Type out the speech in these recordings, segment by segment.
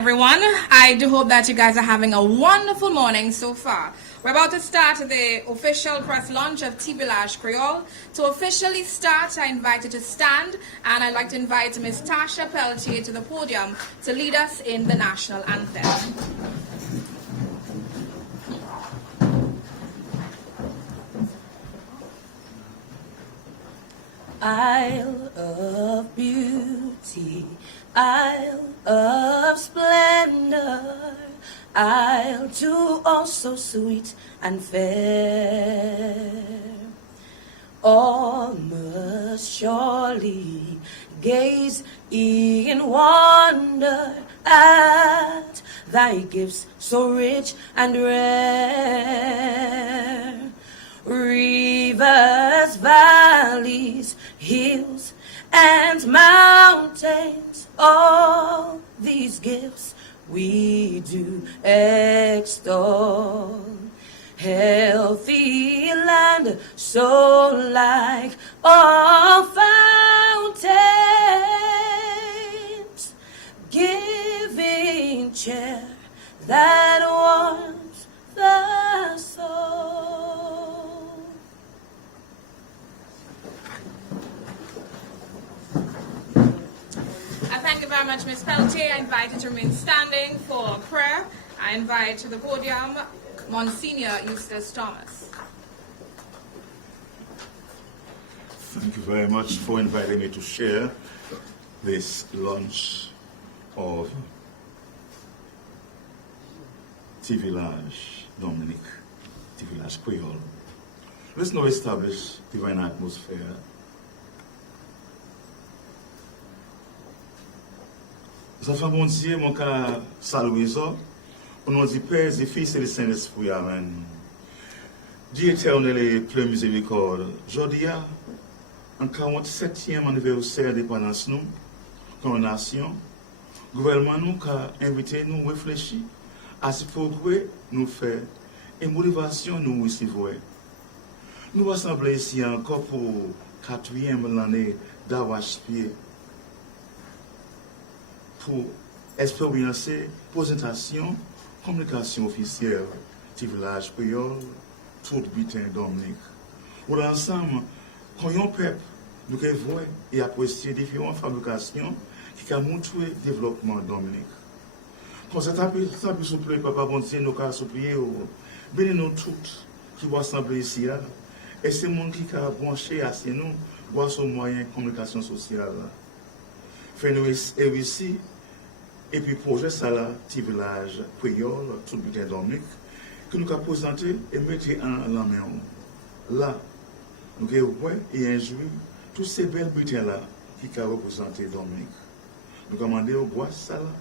Everyone, I do hope that you guys are having a wonderful morning so far. We're about to start the official press launch of Vilaj Kweyol. To officially start, I invite you to stand, and I'd like to invite Ms. Tasha Pelletier to the podium to lead us in the national anthem. Isle of beauty, Isle of splendor, Isle too also sweet and fair. All must surely gaze in wonder at thy gifts so rich and rare. Rivers, valleys, hills, and mountains, all these gifts we do extol. Healthy land, so like all fountains, giving cheer that warms the soul. Thank you very much, Ms. Pelletier. I invite you to remain standing for prayer. I invite to the podium Monsignor Eustace Thomas. Thank you very much for inviting me to share this launch of Vilaj Kweyol. Let's now establish divine atmosphere. Ça fait bon Dieu, mon cas saluer ça. Au nom du Père, du Fils et du Saint-Esprit, Amen. Dieu éternel et plein miséricorde, aujourd'hui, en 47e anniversaire de l'indépendance, nous, comme nation, le gouvernement nous a invité nous à réfléchir à ce progrès nous fait et motivation nous recevons. Nous nous rassemblons ici encore pour 4e année d'arrache-pied pour expérimenter présentation, communication officielle du Vilaj Kweyol, tout Britain Dominique. Pour l'ensemble, quand un peuple nous voit et apprécier différentes fabrications qui ont montré le développement Dominique. Quand cet appel souple, Papa bon Dieu, nous avons supplié, bénis nous toutes qui vont assembler ici, et c'est le monde qui a branché à nous, voir son moyen de communication sociale. Fait-nous réussir, et puis projet ça là, petit Vilaj Kweyol, tout le Britain Dominique, que nous avons présenté et mettre en la main. Là, nous avons et injoué tous ces belles Britons là qui ont représenté Dominique. Nous avons demandé au bois ça là,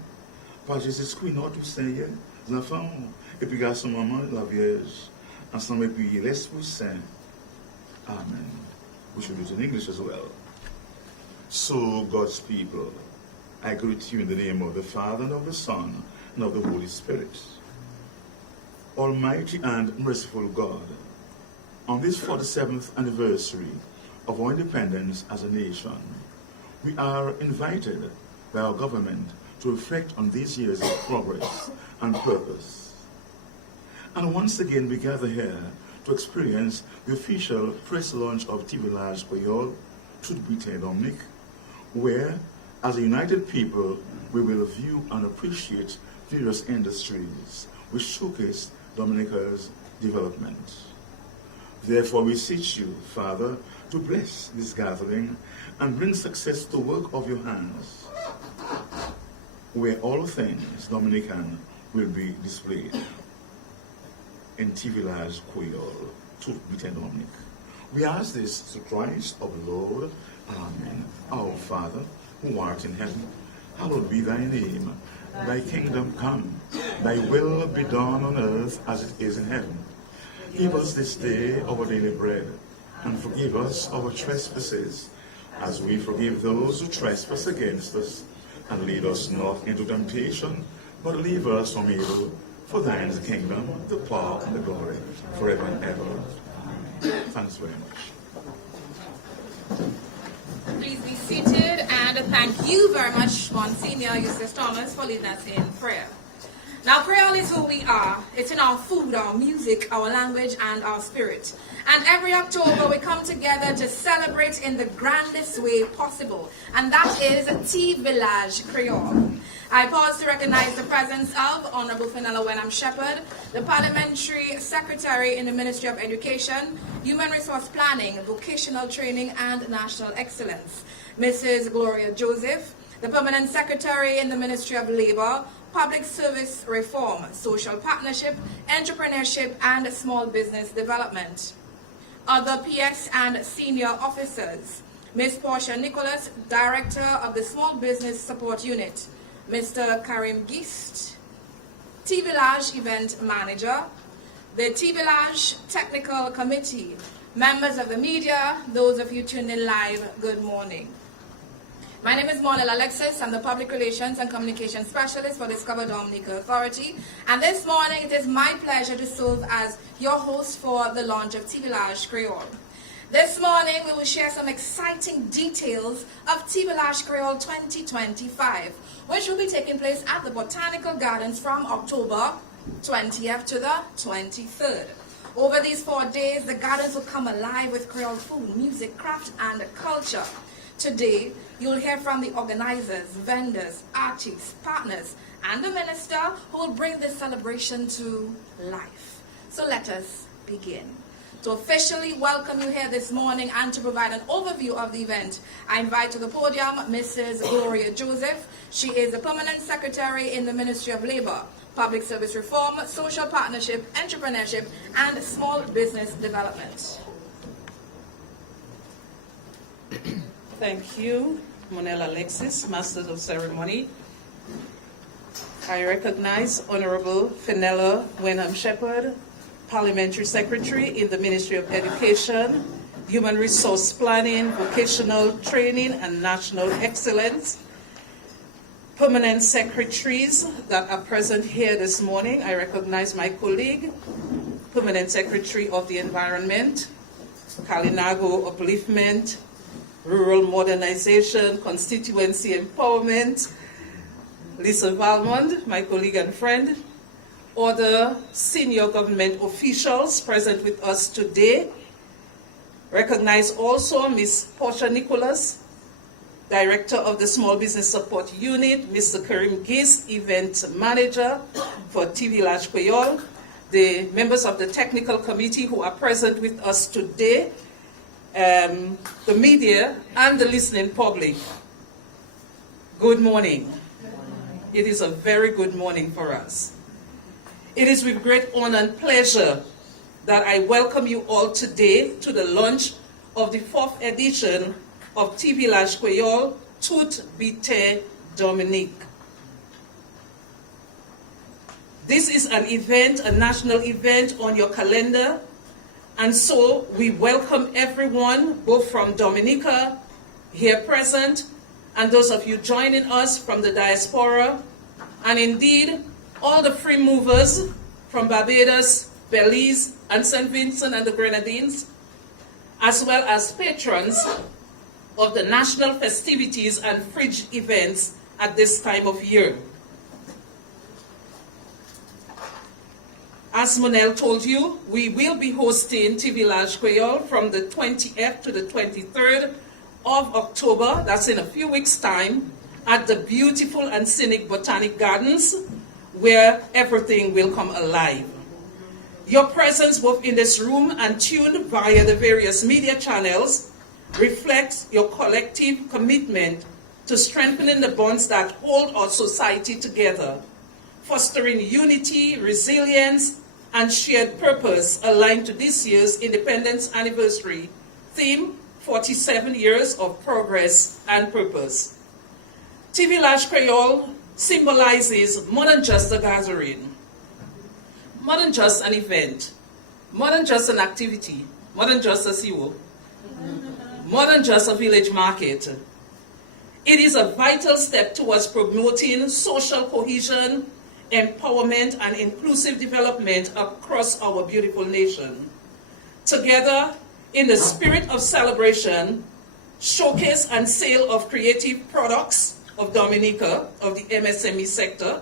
par Jésus-Christ, notre Seigneur, les enfants, et puis garçon, maman, la Vierge, ensemble, et puis l'Esprit Saint. Amen. We should use in English as well. So, God's people, I greet you in the name of the Father, and of the Son, and of the Holy Spirit. Almighty and merciful God, on this 47th anniversary of our independence as a nation, we are invited by our government to reflect on these years of progress and purpose. And once again, we gather here to experience the official press launch of Vilaj Kweyol, Toute Britain Dominique, where, as a united people, we will view and appreciate various industries which showcase Dominica's development. Therefore, we beseech you, Father, to bless this gathering and bring success to the work of your hands, where all things Dominican will be displayed. In Vilaj Kweyol, Toute Britain Dominique. We ask this through Christ our Lord. Amen. Our Father, who art in heaven, hallowed be thy name. Thy kingdom come, thy will be done on earth as it is in heaven. Give us this day our daily bread, and forgive us our trespasses, as we forgive those who trespass against us. And lead us not into temptation, but deliver us from evil. For thine is the kingdom, the power, and the glory, forever and ever. Thanks very much. Please be seated, and thank you very much, Monsignor Eustace Thomas, for leading us in prayer. Now, Creole is who we are. It's in our food, our music, our language, and our spirit. And every October, we come together to celebrate in the grandest way possible. And that is Vilaj Kweyol. I pause to recognize the presence of Honorable Fenella Wenham Shepherd, the Parliamentary Secretary in the Ministry of Education, Human Resource Planning, Vocational Training, and National Excellence, Mrs. Gloria Joseph, the Permanent Secretary in the Ministry of Labor, Public Service Reform, Social Partnership, Entrepreneurship, and Small Business Development. Other PS and senior officers, Ms. Portia Nicholas, Director of the Small Business Support Unit, Mr. Karim Gist, Vilaj Event Manager, the Vilaj Technical Committee, members of the media, those of you tuned in live, good morning. My name is Monel Alexis. I'm the Public Relations and Communications Specialist for Discover Dominica Authority. And this morning, it is my pleasure to serve as your host for the launch of Vilaj Kweyol. This morning, we will share some exciting details of Vilaj Kweyol 2025, which will be taking place at the Botanical Gardens from October 20th to the 23rd. Over these 4 days, the gardens will come alive with Creole food, music, craft, and culture. Today, you'll hear from the organizers, vendors, artists, partners, and the minister who will bring this celebration to life. So let us begin. To officially welcome you here this morning and to provide an overview of the event, I invite to the podium Mrs. Gloria Joseph. She is the Permanent Secretary in the Ministry of Labor, Public Service Reform, Social Partnership, Entrepreneurship, and Small Business Development. Thank you, Monel Alexis, Masters of Ceremony. I recognize Honorable Fenella Wenham Shepherd, Parliamentary Secretary in the Ministry of Education, Human Resource Planning, Vocational Training, and National Excellence. Permanent Secretaries that are present here this morning. I recognize my colleague, Permanent Secretary of the Environment, Kalinago Upliftment, Rural Modernization, Constituency Empowerment, Lisa Valmond, my colleague and friend, other senior government officials present with us today. Recognize also Ms. Portia Nicholas, Director of the Small Business Support Unit, Mr. Karim Gist, Event Manager for Vilaj Kweyol, the members of the Technical Committee who are present with us today, the media, and the listening public. Good morning. It is a very good morning for us. It is with great honor and pleasure that I welcome you all today to the launch of the 4th edition of Vilaj Kweyol Toute Bite Dominique. This is an event, a national event on your calendar, and so we welcome everyone, both from Dominica, here present, and those of you joining us from the diaspora, and indeed, all the free movers from Barbados, Belize, and St. Vincent and the Grenadines, as well as patrons of the national festivities and fringe events at this time of year. As Monel told you, we will be hosting Vilaj Kweyol from the 20th to the 23rd of October, that's in a few weeks' time, at the beautiful and scenic Botanic Gardens, where everything will come alive. Your presence both in this room and tuned via the various media channels reflects your collective commitment to strengthening the bonds that hold our society together, fostering unity, resilience, and shared purpose aligned to this year's Independence Anniversary theme, 47 Years of Progress and Purpose. Vilaj Kweyol symbolizes more than just a gathering, more than just an event, more than just an activity, more than just a siwo, more than just a village market. It is a vital step towards promoting social cohesion, empowerment, and inclusive development across our beautiful nation. Together, in the spirit of celebration, showcase and sale of creative products of Dominica, of the MSME sector.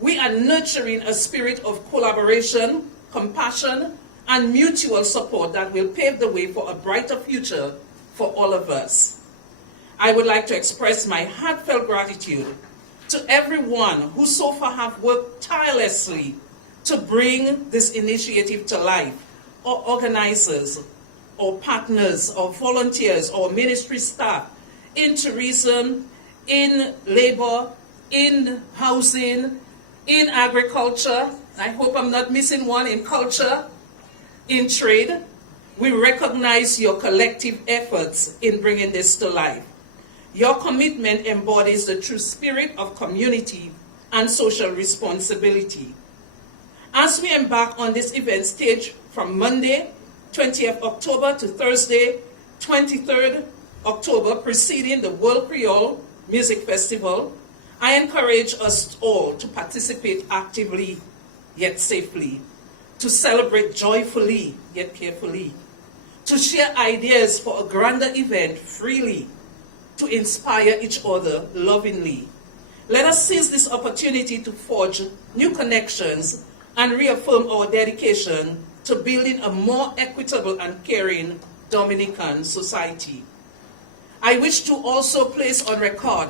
We are nurturing a spirit of collaboration, compassion, and mutual support that will pave the way for a brighter future for all of us. I would like to express my heartfelt gratitude to everyone who so far have worked tirelessly to bring this initiative to life, or organizers, or partners, or volunteers, or ministry staff in tourism, in labor, in housing, in agriculture. I hope I'm not missing one, in culture, in trade. We recognize your collective efforts in bringing this to life. Your commitment embodies the true spirit of community and social responsibility. As we embark on this event stage from Monday, 20th October to Thursday, 23rd October, preceding the World Creole Music Festival, I encourage us all to participate actively yet safely, to celebrate joyfully yet carefully, to share ideas for a grander event freely, to inspire each other lovingly. Let us seize this opportunity to forge new connections and reaffirm our dedication to building a more equitable and caring Dominican society. I wish to also place on record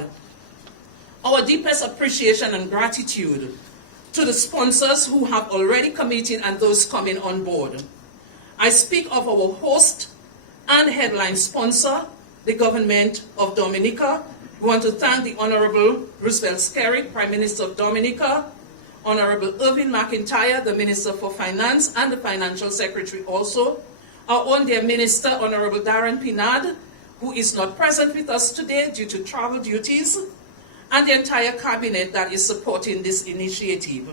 our deepest appreciation and gratitude to the sponsors who have already committed and those coming on board. I speak of our host and headline sponsor, the government of Dominica. We want to thank the Honorable Roosevelt Skerrit, Prime Minister of Dominica, Honorable Irving McIntyre, the Minister for Finance and the Financial Secretary also, our own dear Minister, Honorable Darren Pinard, who is not present with us today due to travel duties, and the entire cabinet that is supporting this initiative.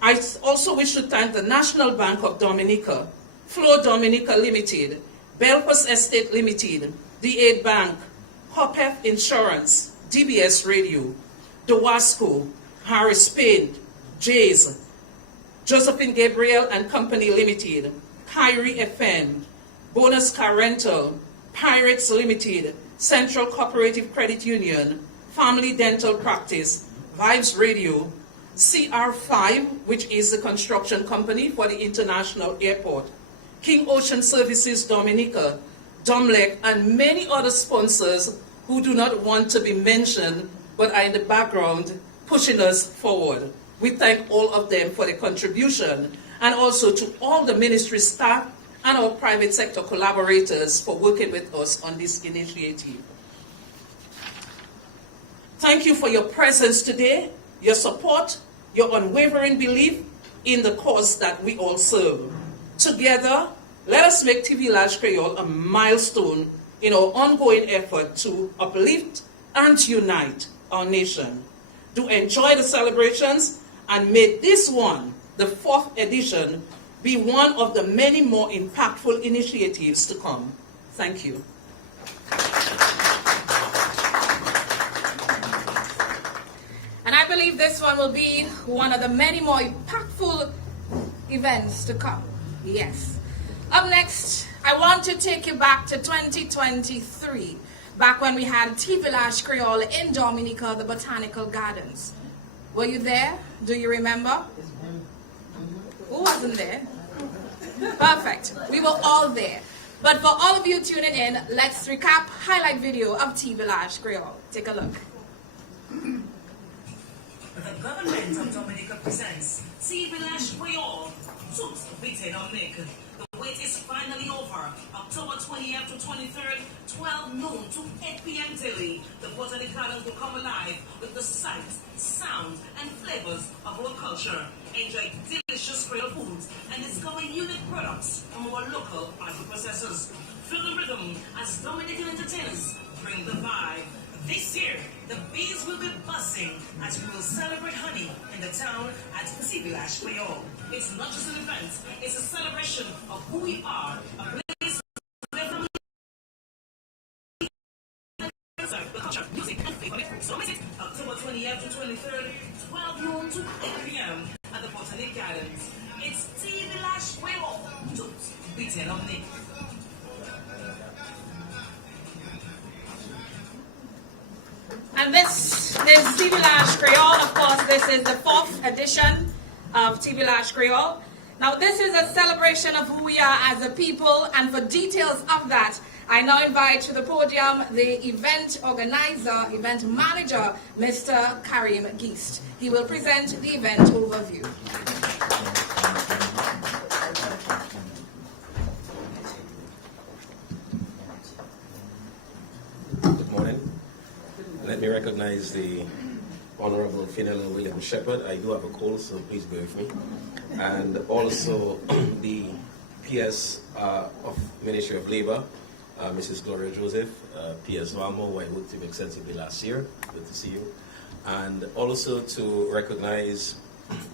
I also wish to thank the National Bank of Dominica, Flow Dominica Limited, Belfast Estate Limited, the Aid Bank, Hopef Insurance, DBS Radio, Dowasco, Harris Paint, Jays, Josephine Gabriel and Company Limited, Kyrie FM, Bonus Car Rental, Pirates Limited, Central Cooperative Credit Union, Family Dental Practice, Vibes Radio, CR5, which is the construction company for the International Airport, King Ocean Services Dominica, Domlec, and many other sponsors who do not want to be mentioned but are in the background pushing us forward. We thank all of them for their contribution, and also to all the ministry staff and our private sector collaborators for working with us on this initiative. Thank you for your presence today, your support, your unwavering belief in the cause that we all serve. Together, let us make Vilaj Kweyol a milestone in our ongoing effort to uplift and unite our nation. Do enjoy the celebrations, and may this one, the 4th edition, be one of the many more impactful initiatives to come. Thank you. And I believe this one will be one of the many more impactful events to come. Yes. Up next, I want to take you back to 2023, back when we had Vilaj Kweyol in Dominica, the Botanical Gardens. Were you there? Do you remember? Who wasn't there? Perfect. We were all there. But for all of you tuning in, let's recap highlight video of Vilaj Kweyol. Take a look. The government of Dominica presents Vilaj Kweyol, Toots Beaten on Nick. The wait is finally over. October 20th to 23rd, 12 noon to 8 p.m. daily. The Botanic Gardens will come alive with the sights, sounds, and flavors of our culture. Enjoy delicious Creole foods and discover unique products from our local agri-processors. Feel the rhythm as Dominican entertainers bring the vibe. This year, the bees will be buzzing as we will celebrate honey in the town at Vilaj Kweyol. It's not just an event, it's a celebration of who we are, a place where family, culture, music, and favorite food. So visit October 20th to 23rd, 12 noon to 8 p.m. at the Botanic Gardens. It's Vilaj Kweyol, Toots Beaten on Nick. This is Vilaj Kweyol. Of course, this is the 4th edition of Vilaj Kweyol. Now, this is a celebration of who we are as a people, and for details of that, I now invite to the podium the event organizer, event manager, Mr. Karim Geist. He will present the event overview. Good morning. Let me recognize the Honorable Fenella William Shepherd. I do have a cold, so please bear with me. And also the PS of Ministry of Labor, Mrs. Gloria Joseph, PS Valmo, who I worked with extensively last year. Good to see you. And also to recognize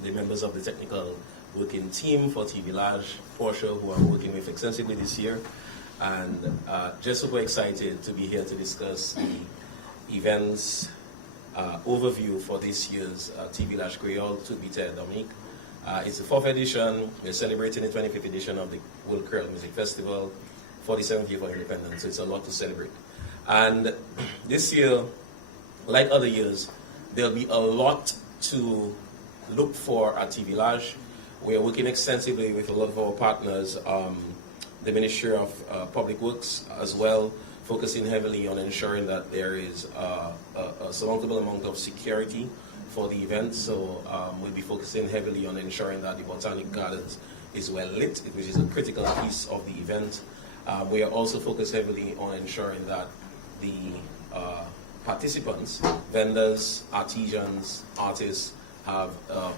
the members of the technical working team for Vilaj, Portia, who I'm working with extensively this year. And just super excited to be here to discuss the events overview for this year's Vilaj Kweyol to be Dominique. It's the 4th edition. We're celebrating the 25th edition of the World Creole Music Festival, 47th year for independence, so it's a lot to celebrate. And this year, like other years, there'll be a lot to look for at Vilaj. We're working extensively with a lot of our partners, the Ministry of Public Works as well, focusing heavily on ensuring that there is a surmountable amount of security for the event. So we'll be focusing heavily on ensuring that the Botanic Gardens is well lit, which is a critical piece of the event. We are also focused heavily on ensuring that the participants, vendors, artisans, artists have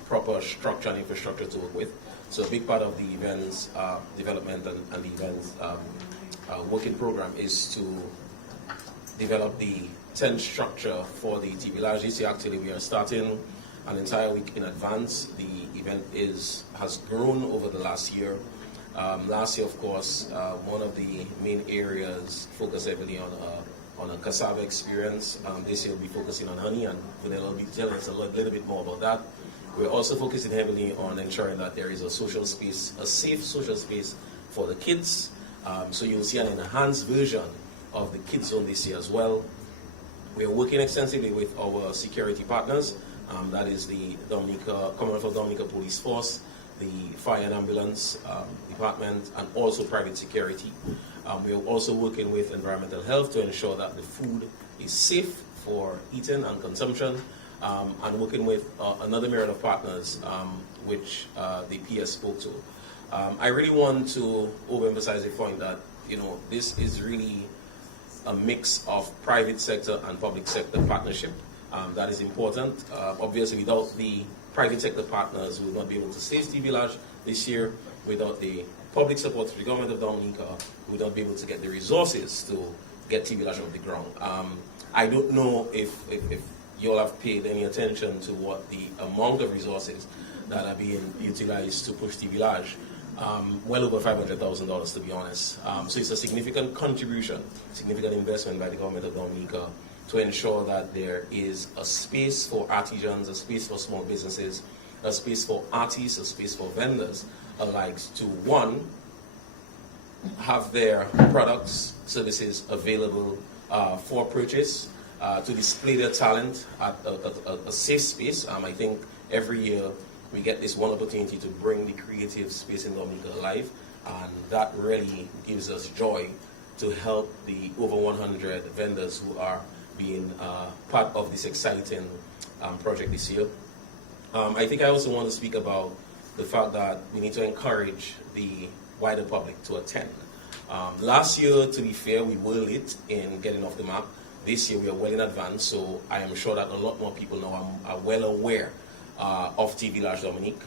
proper structure and infrastructure to work with. So a big part of the event's development and the event's working program is to develop the tent structure for the Vilaj. This year, actually, we are starting an entire week in advance. The event has grown over the last year. Last year, of course, one of the main areas focused heavily on a cassava experience. This year, we'll be focusing on honey, and Vanilla will be telling us a little bit more about that. We're also focusing heavily on ensuring that there is a social space, a safe social space for the kids. So you'll see an enhanced version of the kids zone this year as well. We are working extensively with our security partners. That is the Commonwealth of Dominica Police Force, the Fire and Ambulance Department, and also private security. We are also working with environmental health to ensure that the food is safe for eating and consumption, and working with another myriad of partners, which the PS spoke to. I really want to overemphasize the point that, this is really a mix of private sector and public sector partnership. That is important. Obviously, without the private sector partners, we will not be able to save Vilaj this year. Without the public support of the government of Dominica, we will not be able to get the resources to get Vilaj off the ground. I don't know if you all have paid any attention to what the amount of resources that are being utilized to push Vilaj. Well over $500,000, to be honest. So it's a significant contribution, significant investment by the government of Dominica to ensure that there is a space for artisans, a space for small businesses, a space for artists, a space for vendors alike to, one, have their products, services available for purchase, to display their talent at a safe space. I think every year we get this one opportunity to bring the creative space in Dominica alive, and that really gives us joy to help the over 100 vendors who are being part of this exciting project this year. I think I also want to speak about the fact that we need to encourage the wider public to attend. Last year, to be fair, we were late in getting off the map. This year we are well in advance, so I am sure that a lot more people now are well aware of Vilaj Dominique.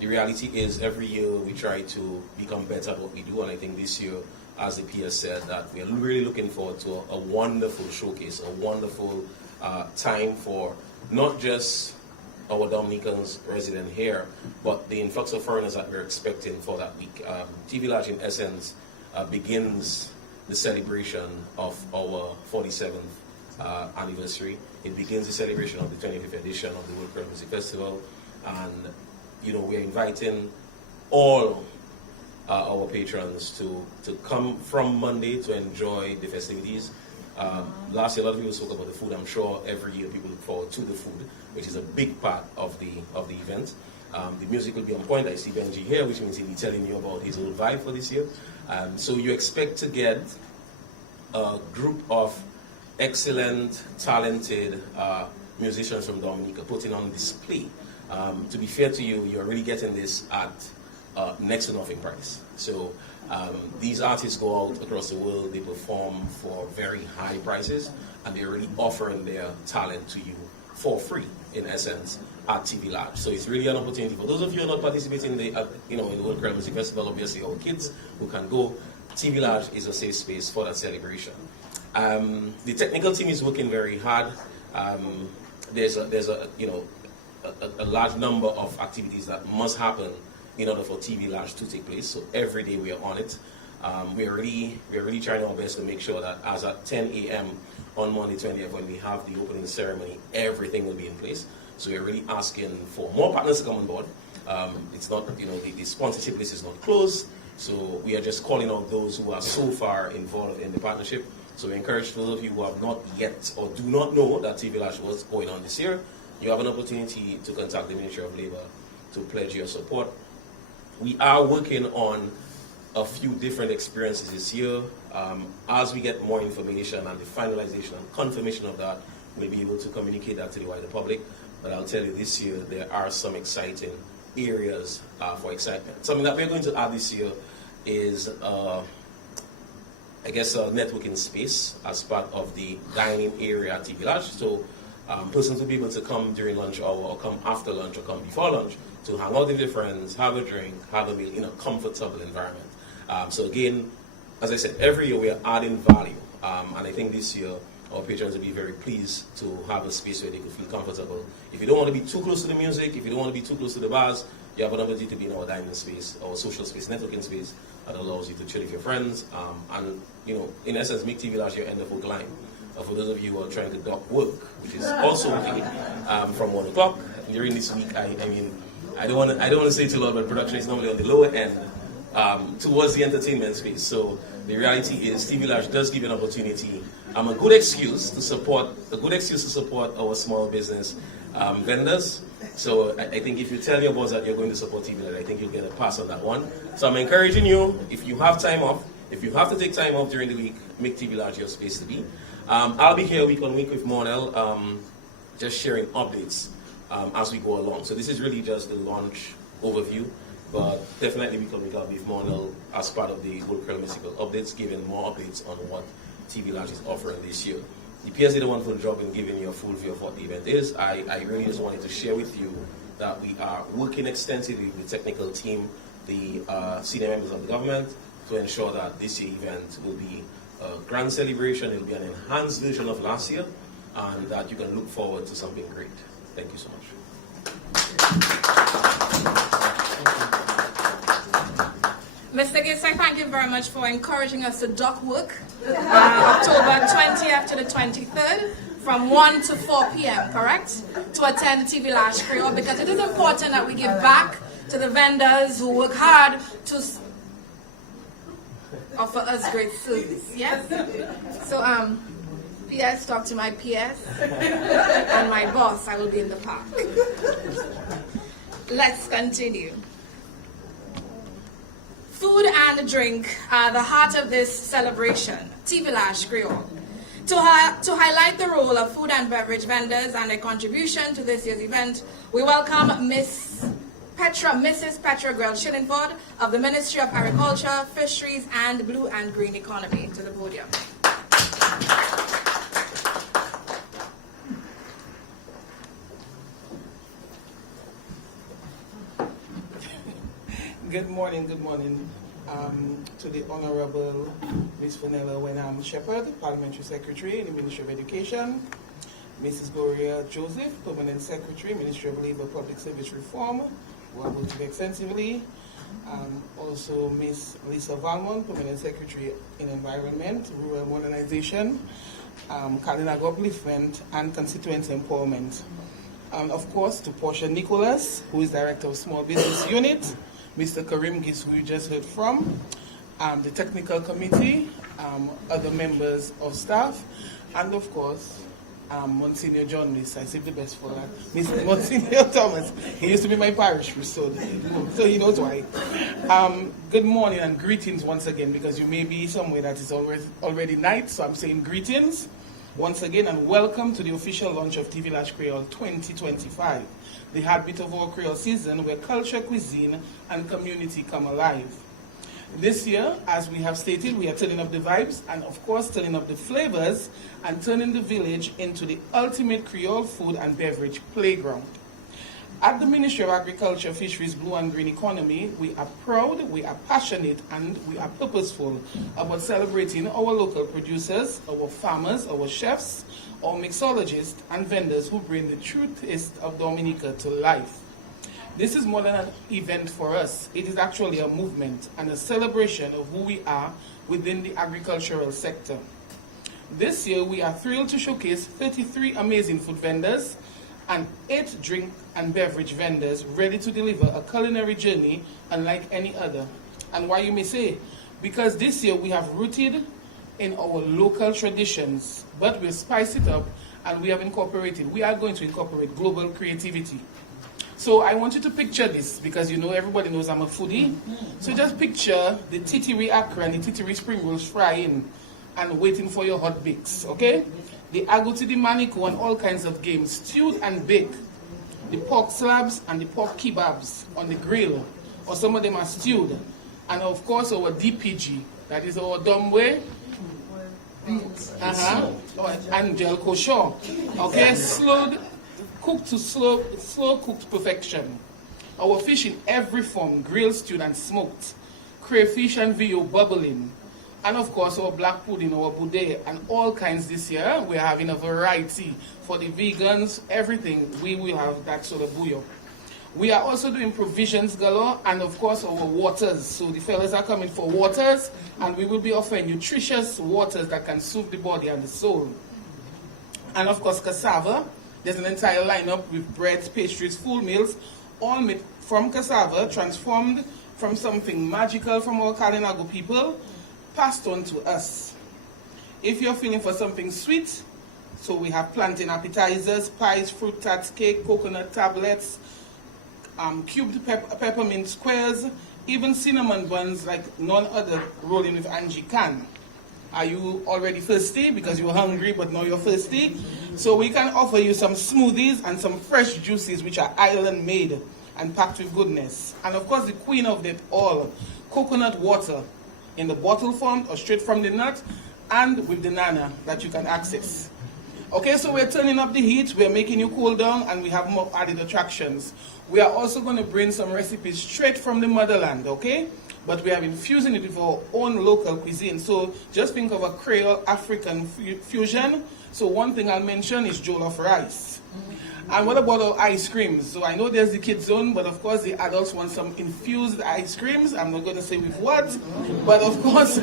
The reality is every year we try to become better at what we do, and I think this year, as the PS said, that we are really looking forward to a wonderful showcase, a wonderful time for not just our Dominicans resident here, but the influx of foreigners that we're expecting for that week. Vilaj, in essence, begins the celebration of our 47th anniversary. It begins the celebration of the 25th edition of the World Creole Music Festival, and we are inviting all our patrons to come from Monday to enjoy the festivities. Last year, a lot of people spoke about the food. I'm sure every year people look forward to the food, which is a big part of the event. The music will be on point. I see Benji here, which means he'll be telling you about his whole vibe for this year. So you expect to get a group of excellent, talented musicians from Dominica putting on display. To be fair to you, you're really getting this at next to nothing price. So these artists go out across the world, they perform for very high prices, and they're really offering their talent to you for free, in essence, at TV Lodge. So it's really an opportunity for those of you who are not participating in the, in the World Crowd Music Festival. Obviously, our kids who can go. TV Lodge is a safe space for that celebration. The technical team is working very hard. There's a large number of activities that must happen in order for TV Lodge to take place. So every day we are on it. We're really trying our best to make sure that as at 10 a.m. on Monday 20th, when we have the opening ceremony, everything will be in place. So we're really asking for more partners to come on board. It's not, the sponsorship list is not closed. So we are just calling out those who are so far involved in the partnership. So we encourage those of you who have not yet or do not know that TV Lodge was going on this year, you have an opportunity to contact the Ministry of Labor to pledge your support. We are working on a few different experiences this year. As we get more information and the finalization and confirmation of that, we'll be able to communicate that to the wider public. But I'll tell you, this year there are some exciting areas for excitement. Something that we're going to add this year is, a networking space as part of the dining area at TV Lodge. So persons will be able to come during lunch hour or come after lunch or come before lunch to hang out with their friends, have a drink, have a meal in a comfortable environment. So again, as I said, every year we are adding value. And I think this year our patrons will be very pleased to have a space where they can feel comfortable. If you don't want to be too close to the music, if you don't want to be too close to the bars, you have an opportunity to be in our dining space, our social space, networking space that allows you to chill with your friends and, in essence, make TV Lodge your end of work line. For those of you who are trying to dock work, which is also okay, from 1 o'clock during this week, I don't want to say too loud, but production is normally on the lower end towards the entertainment space. So the reality is, TV Lodge does give an opportunity, a good excuse to support our small business vendors. So I think if you tell your boss that you're going to support TV Lodge, I think you'll get a pass on that one. So I'm encouraging you, if you have time off, if you have to take time off during the week, make TV Lodge your space to be. I'll be here week on week with Monel, just sharing updates as we go along. So this is really just the launch overview, but definitely week on week I'll be with Monel as part of the World Crowd Musical updates, giving more updates on what TV Lodge is offering this year. The PS did a wonderful job in giving you a full view of what the event is. I really just wanted to share with you that we are working extensively with the technical team, the senior members of the government, to ensure that this year's event will be a grand celebration. It will be an enhanced version of last year, and that you can look forward to something great. Thank you so much. Mr. Gates, I thank you very much for encouraging us to dock work October 20th to the 23rd from 1 to 4 p.m., correct? To attend TV Lodge Creole, because it is important that we give back to the vendors who work hard to offer us great service. Yes? So, PS, talk to my PS and my boss. I will be in the park. Let's continue. Food and drink are the heart of this celebration, TV Lodge Creole. To highlight the role of food and beverage vendors and their contribution to this year's event, we welcome Mrs. Petra Grell-Shillingford of the Ministry of Agriculture, Fisheries and Blue and Green Economy to the podium. Good morning to the Honorable Ms. Fenella Wenham Shepherd, Parliamentary Secretary in the Ministry of Education, Mrs. Gloria Joseph, Permanent Secretary, Ministry of Labour, Public Service Reform, who have worked extensively, also Ms. Lisa Valmont, Permanent Secretary in Environment, Rural Modernization, Kalinago Upliftment, and Constituency Empowerment. Of course, to Portia Nicholas, who is Director of Small Business Unit, Mr. Karim Gis, who you just heard from, the Technical Committee, other members of staff, and of course, Monsignor John Miss. I saved the best for that. Monsignor Thomas. He used to be my parish priest, so he knows why. Good morning and greetings once again, because you may be somewhere that is already night, so I'm saying greetings once again and welcome to the official launch of Vilaj Kweyol 2025, the heartbeat of our Creole season where culture, cuisine, and community come alive. This year, as we have stated, we are turning up the vibes and of course turning up the flavors and turning the village into the ultimate Creole food and beverage playground. At the Ministry of Agriculture, Fisheries, Blue and Green Economy, we are proud, we are passionate, and we are purposeful about celebrating our local producers, our farmers, our chefs, our mixologists, and vendors who bring the true taste of Dominica to life. This is more than an event for us. It is actually a movement and a celebration of who we are within the agricultural sector. This year, we are thrilled to showcase 33 amazing food vendors and 8 drink and beverage vendors ready to deliver a culinary journey unlike any other. And why you may say? Because this year we have rooted in our local traditions, but we've spiced it up and we are going to incorporate global creativity. So I want you to picture this, because you know everybody knows I'm a foodie. So just picture the titiri akra and the titiri spring rolls frying and waiting for your hot bakes, okay? The agouti di manico and all kinds of games, stewed and baked. The pork slabs and the pork kebabs on the grill, or some of them are stewed. And of course our DPG, that is our domwe, and gel cochon, okay? Cooked to slow cooked perfection. Our fish in every form, grilled, stewed and smoked. Crayfish and VO bubbling. And of course our black pudding, our boudet, and all kinds this year. We're having a variety. For the vegans, everything, we will have that sort of bouillon. We are also doing provisions galore, and of course our waters. So the fellas are coming for waters, and we will be offering nutritious waters that can soothe the body and the soul. And of course cassava. There's an entire lineup with breads, pastries, full meals, all made from cassava, transformed from something magical from our Kalinago people, passed on to us. If you're feeling for something sweet, so we have plantain appetizers, pies, fruit tarts, cake, coconut tablets, cubed peppermint squares, even cinnamon buns like none other rolling with Angie can. Are you already thirsty because you were hungry but now you're thirsty? So we can offer you some smoothies and some fresh juices which are island made and packed with goodness. And of course the queen of them all, coconut water in the bottle form or straight from the nut and with the nana that you can access. Okay, so we're turning up the heat, we're making you cool down, and we have more added attractions. We are also going to bring some recipes straight from the motherland, okay? But we are infusing it with our own local cuisine. So just think of a Creole African fusion. So one thing I'll mention is jollof rice. And what about our ice creams? So I know there's the kids zone, but of course the adults want some infused ice creams. I'm not going to say with what, but of course,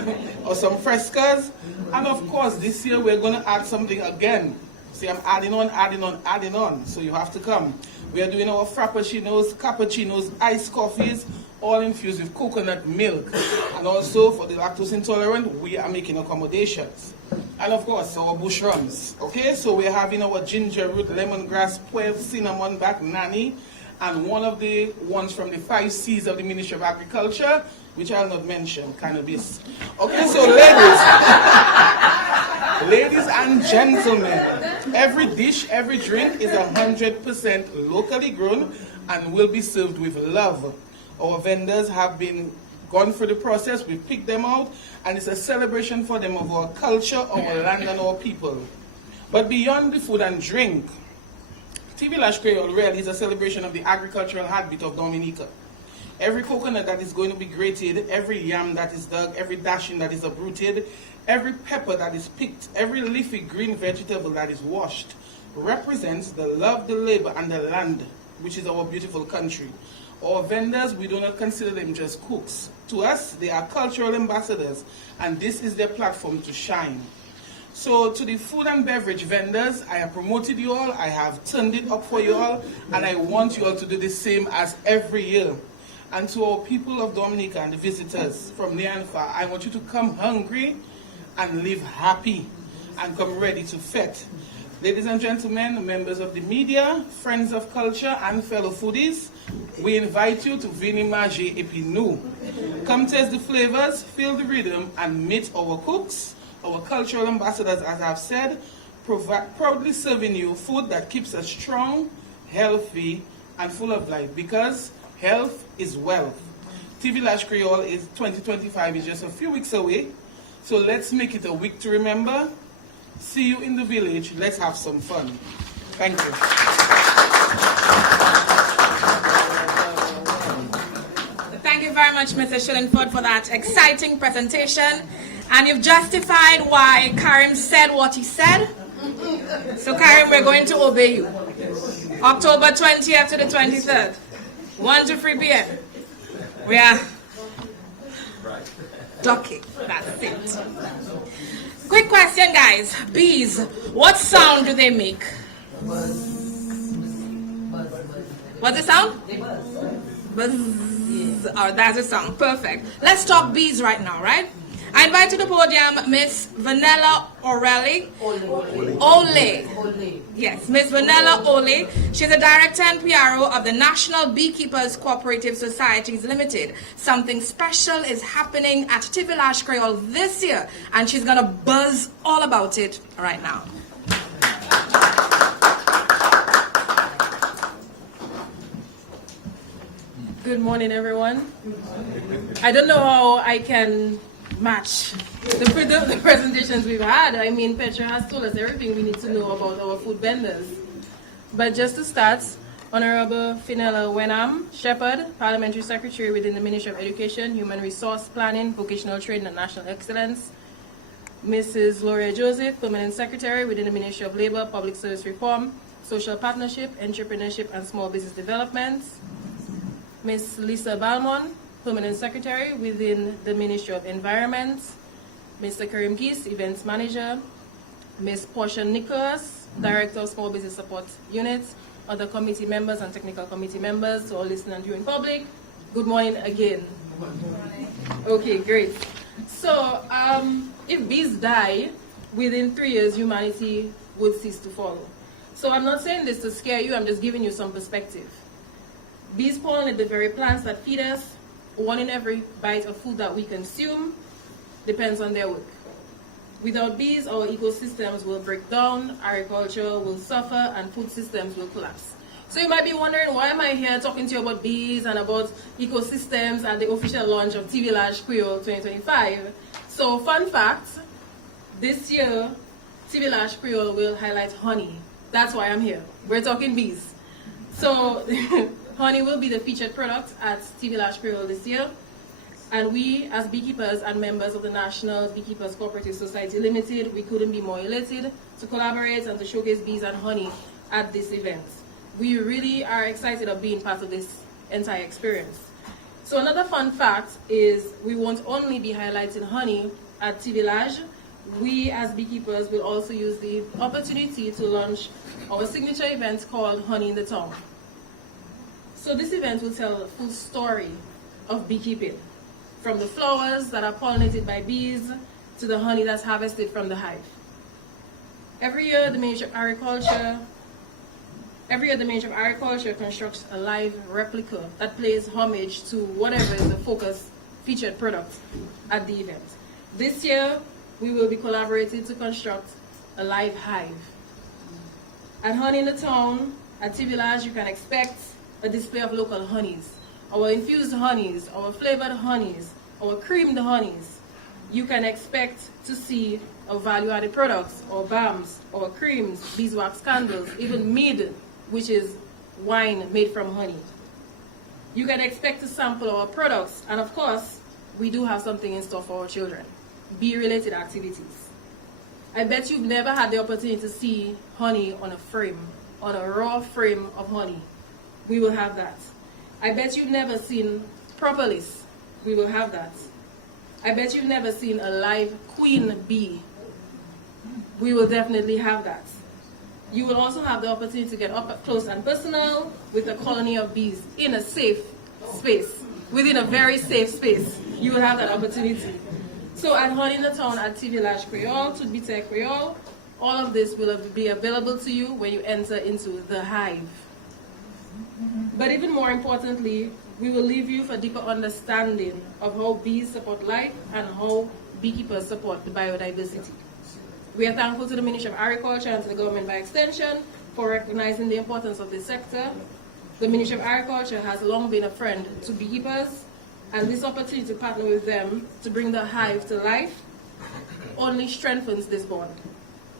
or some frescas. And of course, this year we're going to add something again. See, I'm adding on. So you have to come. We are doing our frappuccinos, cappuccinos, iced coffees, all infused with coconut milk. And also for the lactose intolerant, we are making accommodations. And of course, our bush runs. Okay, so we're having our ginger root, lemongrass, puef, cinnamon back, nani, and one of the ones from the 5 C's of the Ministry of Agriculture, which I'll not mention, cannabis. Okay, so ladies and gentlemen, every dish, every drink is 100% locally grown and will be served with love. Our vendors have been gone through the process, we picked them out, and it's a celebration for them of our culture, our land, and our people. But beyond the food and drink, Vilaj Kweyol really is a celebration of the agricultural heartbeat of Dominica. Every coconut that is going to be grated, every yam that is dug, every dashing that is uprooted, every pepper that is picked, every leafy green vegetable that is washed, represents the love, the labor, and the land, which is our beautiful country. Our vendors, we do not consider them just cooks. To us, they are cultural ambassadors, and this is their platform to shine. So to the food and beverage vendors, I have promoted you all, I have turned it up for you all, and I want you all to do the same as every year. And to our people of Dominica and the visitors from near and far, I want you to come hungry and live happy and come ready to fet. Ladies and gentlemen, members of the media, friends of culture, and fellow foodies, we invite you to Vini Manger Epinou. Come taste the flavors, feel the rhythm, and meet our cooks, our cultural ambassadors, as I've said, proudly serving you food that keeps us strong, healthy, and full of life, because health is wealth. Vilaj Kweyol 2025 is just a few weeks away, so let's make it a week to remember. See you in the village. Let's have some fun. Thank you. Thank you very much, Mr. Shillingford, for that exciting presentation. And you've justified why Karim said what he said. So, Karim, we're going to obey you. October 20th to the 23rd, 1 to 3 p.m. We are ducking. That's it. Quick question, guys. Bees, what sound do they make? What's the sound? Buzz. Oh, that's a sound. Perfect. Let's talk bees right now, right? I invite to the podium Miss Vanilla O'Reilly. Ole. Yes, Miss Vanilla Ole. She's the director and PRO of the National Beekeepers Cooperative Societies Limited. Something special is happening at Vilaj Kweyol this year, and she's going to buzz all about it right now. Good morning, everyone. I don't know how I can match the presentations we've had. I mean, Petra has told us everything we need to know about our food vendors. But just to start, Honorable Fenella Wenham Shepherd, Parliamentary Secretary within the Ministry of Education, Human Resource Planning, Vocational Training and National Excellence. Mrs. Gloria Joseph, Permanent Secretary within the Ministry of Labor, Public Service Reform, Social Partnership, Entrepreneurship and Small Business Development. Ms. Lisa Balmon, Permanent Secretary within the Ministry of Environment. Mr. Karim Geese, Events Manager. Ms. Portia Nicholas, Director of Small Business Support Units. Other committee members and technical committee members, to all listening and viewing public, good morning again. Good morning. Okay, great. So, if bees die, within 3 years, humanity would cease to follow. So I'm not saying this to scare you, I'm just giving you some perspective. Bees pollinate the very plants that feed us. 1 in every bite of food that we consume depends on their work. Without bees, our ecosystems will break down, agriculture will suffer, and food systems will collapse. So you might be wondering, why am I here talking to you about bees and about ecosystems at the official launch of Vilaj Kweyol 2025? So fun fact, this year, Vilaj Kweyol will highlight honey. That's why I'm here. We're talking bees. So honey will be the featured product at Vilaj Kweyol this year. And we, as beekeepers and members of the National Beekeepers Cooperative Society Limited, we couldn't be more elated to collaborate and to showcase bees and honey at this event. We really are excited of being part of this entire experience. So another fun fact is we won't only be highlighting honey at Vilaj. We, as beekeepers, will also use the opportunity to launch our signature event called Honey in the Town. So this event will tell a full story of beekeeping, from the flowers that are pollinated by bees to the honey that's harvested from the hive. Every year, the Ministry of Agriculture constructs a live replica that pays homage to whatever is the focus featured product at the event. This year, we will be collaborating to construct a live hive. At Honey in the Town, at Vilaj, you can expect a display of local honeys, our infused honeys, our flavored honeys, our creamed honeys. You can expect to see our value-added products, our balms, our creams, beeswax candles, even mead, which is wine made from honey. You can expect to sample our products, and of course, we do have something in store for our children, bee-related activities. I bet you've never had the opportunity to see honey on a frame, on a raw frame of honey. We will have that. I bet you've never seen propolis. We will have that. I bet you've never seen a live queen bee. We will definitely have that. You will also have the opportunity to get up close and personal with a colony of bees in a safe space, within a very safe space. You will have that opportunity. So at Honey in the Town, at Vilaj Kweyol, Tout Bite Kweyol, all of this will be available to you when you enter into the hive. But even more importantly, we will leave you for deeper understanding of how bees support life and how beekeepers support the biodiversity. We are thankful to the Ministry of Agriculture and to the government by extension for recognizing the importance of this sector. The Ministry of Agriculture has long been a friend to beekeepers, and this opportunity to partner with them to bring the hive to life only strengthens this bond.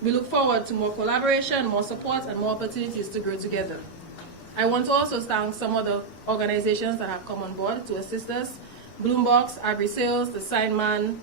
We look forward to more collaboration, more support, and more opportunities to grow together. I want to also thank some other organizations that have come on board to assist us: Bloombox, Agri Sales, The Signman,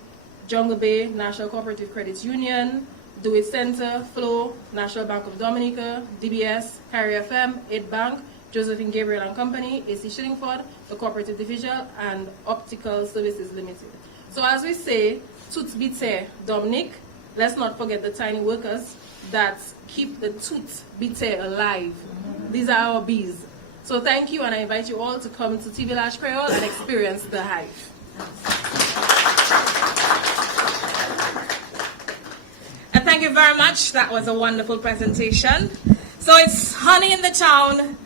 Jungle Bay, National Cooperative Credit Union, Do It Center, Flow, National Bank of Dominica, DBS, Carrier FM, Aid Bank, Josephine Gabriel and Company, AC Shillingford, the Cooperative Division, and Optical Services Limited. So as we say, Tout Bite Dominic, let's not forget the tiny workers that keep the Tout Bite alive. These are our bees. So thank you, and I invite you all to come to Vilaj Kweyol and experience the hive. And thank you very much. That was a wonderful presentation. So it's Honey in the Town,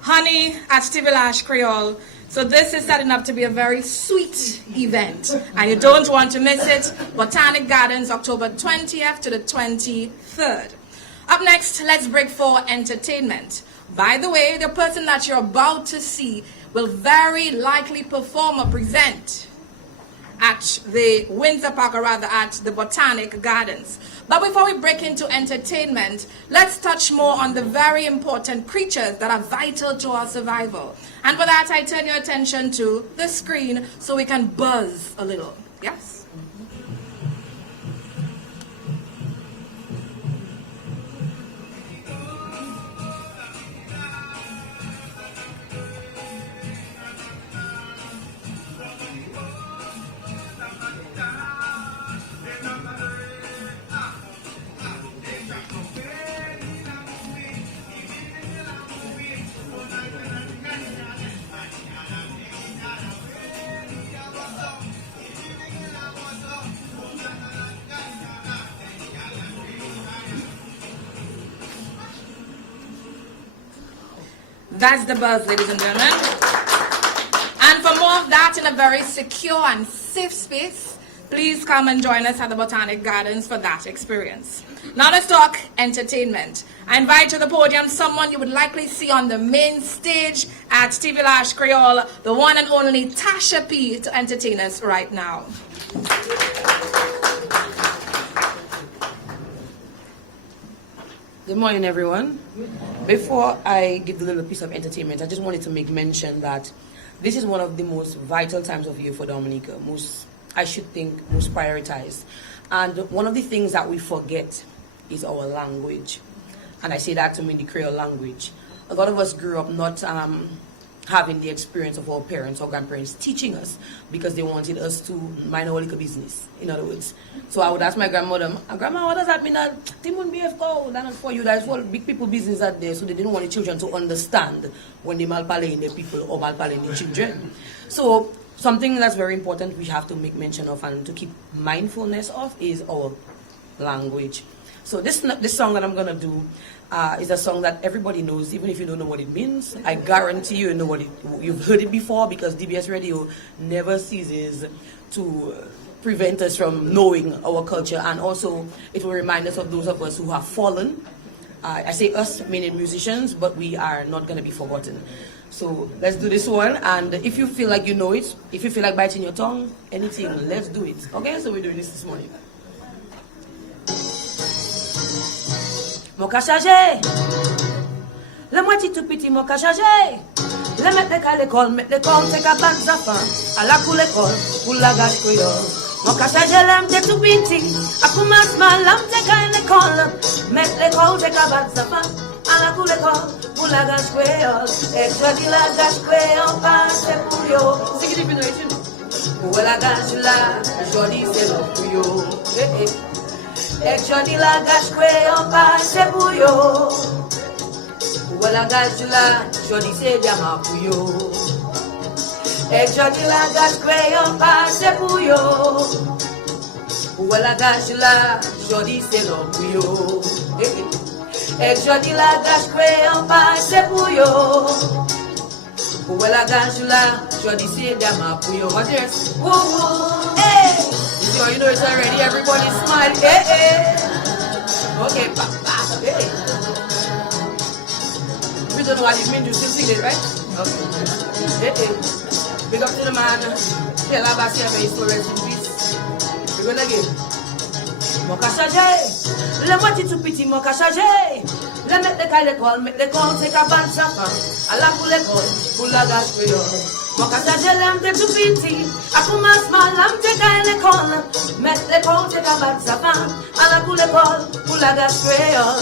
Honey at Vilaj Kweyol. So this is setting up to be a very sweet event, and you don't want to miss it. Botanic Gardens, October 20th to the 23rd. Up next, let's break for entertainment. By the way, the person that you're about to see will very likely perform or present at the Windsor Park, or rather at the Botanic Gardens. But before we break into entertainment, let's touch more on the very important creatures that are vital to our survival. And for that, I turn your attention to the screen so we can buzz a little. Yes? That's the buzz, ladies and gentlemen. And for more of that in a very secure and safe space, please come and join us at the Botanic Gardens for that experience. Now let's talk entertainment. I invite to the podium someone you would likely see on the main stage at Vilaj Kweyol, the one and only Tasha P, to entertain us right now. Good morning, everyone. Before I give the little piece of entertainment, I just wanted to make mention that this is one of the most vital times of year for Dominica, most prioritized. And one of the things that we forget is our language. And I say that to mean the Creole language. A lot of us grew up not having the experience of our parents or grandparents teaching us because they wanted us to mind our little business, in other words. So I would ask my grandmother, Grandma, what does that mean? That they wouldn't be that not for you, that's for big people business out there, so they didn't want the children to understand when they malpale in their people or malpale in the children. So something that's very important we have to make mention of and to keep mindfulness of is our language. So this song that I'm going to do is a song that everybody knows, even if you don't know what it means. I guarantee you know you've heard it before, because DBS Radio never ceases to prevent us from knowing our culture, and also it will remind us of those of us who have fallen. I say us, meaning musicians, but we are not going to be forgotten. So let's do this one, and if you feel like you know it, if you feel like biting your tongue, anything, let's do it. Okay, so we're doing this morning. Moka chargé, la moitié tout petit moka chargé. Le mettre à l'école, mettre l'école, c'est qu'à ban zafan, à la cour l'école, pour la gâche créole. Moka chargé, l'âme de tout petit, à commencement, l'âme de qu'à l'école, mettre l'école, c'est qu'à ban zafan, à la cour l'école, pour la gâche créole. Et je dis la gâche créole, passe pour yo. C'est qui dit une pour la gâche là, je dis c'est l'autre pour yo. Et je dis la gâche créole, passe pour yo. Pour la gâche là, je dis c'est diamant pour yo. Et je dis la gâche créole, passe pour yo. Où la gâche là, jodi c'est l'homme pour yo. Et jodi la gâche créole pas c'est pour yo. Où la gâche là, jodi c'est dama pour yo. What's yours? Woo woo, hey. You know it's already, everybody smile, hey hey. Okay, papa, hey. We don't know what it means, you still sing it, right? Okay. Hey hey. Big up to the man. Tell about Sierra is for rest in peace. We're gonna give. Moka chargé, le moitié tout petit moka chargé. Le mettre les cailles l'école, c'est qu'à ban sapin. À la pour l'école, pour la gâche créole. Moka chargé, l'âme de tout petit. À commencement, l'âme de cailles l'école. Mettre l'école, c'est qu'à ban sapin. À la pour l'école, pour la gâche créole.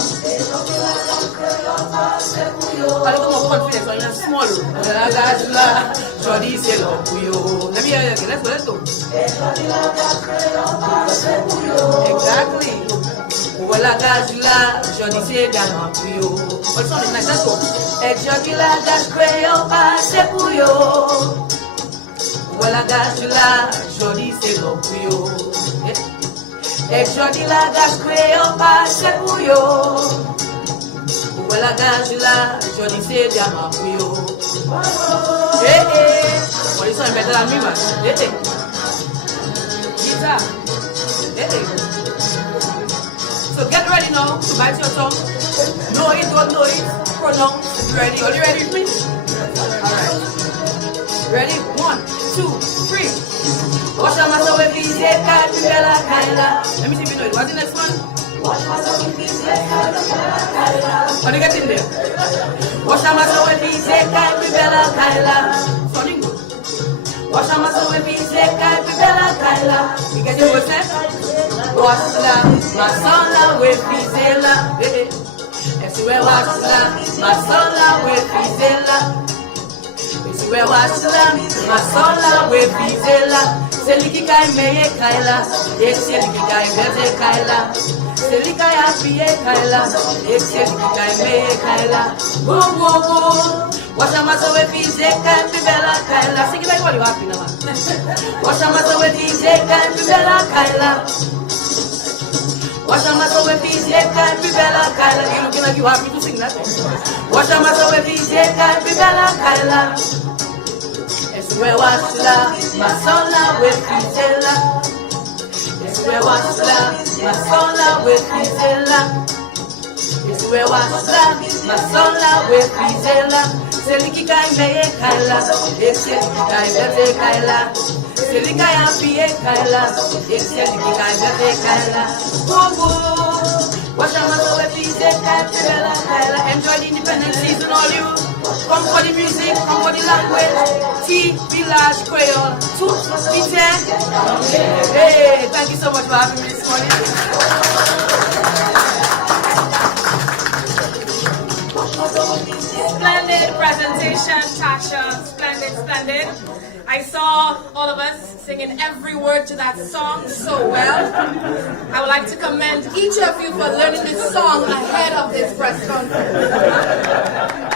Allez, comment on fait ça? Il y a un small. La gâche là, jodi c'est l'homme pour yo. Let me hear you again, let's go. Exactly. Où la gâche là, jodi c'est dama pour yo. What's on it? Nice, let's go. Et jodi la gâche créole pas c'est pour yo. Où la gâche là, jodi c'est l'homme pour yo. Et jodi la gâche créole pas c'est pour yo. Où la gâche là, jodi c'est dama pour yo. Hey hey. What is on better than me, man? Hey hey. Guitar. Hey hey. So get ready now to bite your tongue. Know it, don't know it. Pronounce. Ready? Are you ready with me? Alright. Ready? 1, 2, 3. Wash your mouth with peace, Kaila. Let me see if you know it. What's the next one? Wash your mouth with peace, Kaila. How do you get in there? Wash your mouth with peace, Kaila. Sounding good. Wash your mouth with peace, Kaila. You get your what's that? Wash la, masala with pizela. Esse é wash la, masala with pizela. Esse é wash la, masala with pizela. Se liki kai meye kaila, esse liki kai beze kaila. Se liki kai apie kaila, esse liki kai meye kaila. Wo wo wo. Wash your mouth with peace, Kaila. Sing it like what you happy now. Wash your mouth with peace, Kaila. Wash your mouth with peace, Kaila. You looking like you happy to sing that. Wash your mouth with peace, Kaila. It's where wash la, masola with peace. It's where wash la, masola with peace. It's where wash la, masola with peace. Seliki kai meye kaila, seliki kai bete kaila. Seliki kai apie kaila, seliki kai bete kaila. Woo! Wash your mouth with peace, kaila. Enjoy the independence season, all you. Come for the music, come for the language. Vilaj Kweyol, tout vite. Hey, thank you so much for having me this morning. Splendid presentation, Tasha. Splendid, splendid. I saw all of us singing every word to that song so well. I would like to commend each of you for learning this song ahead of this press conference.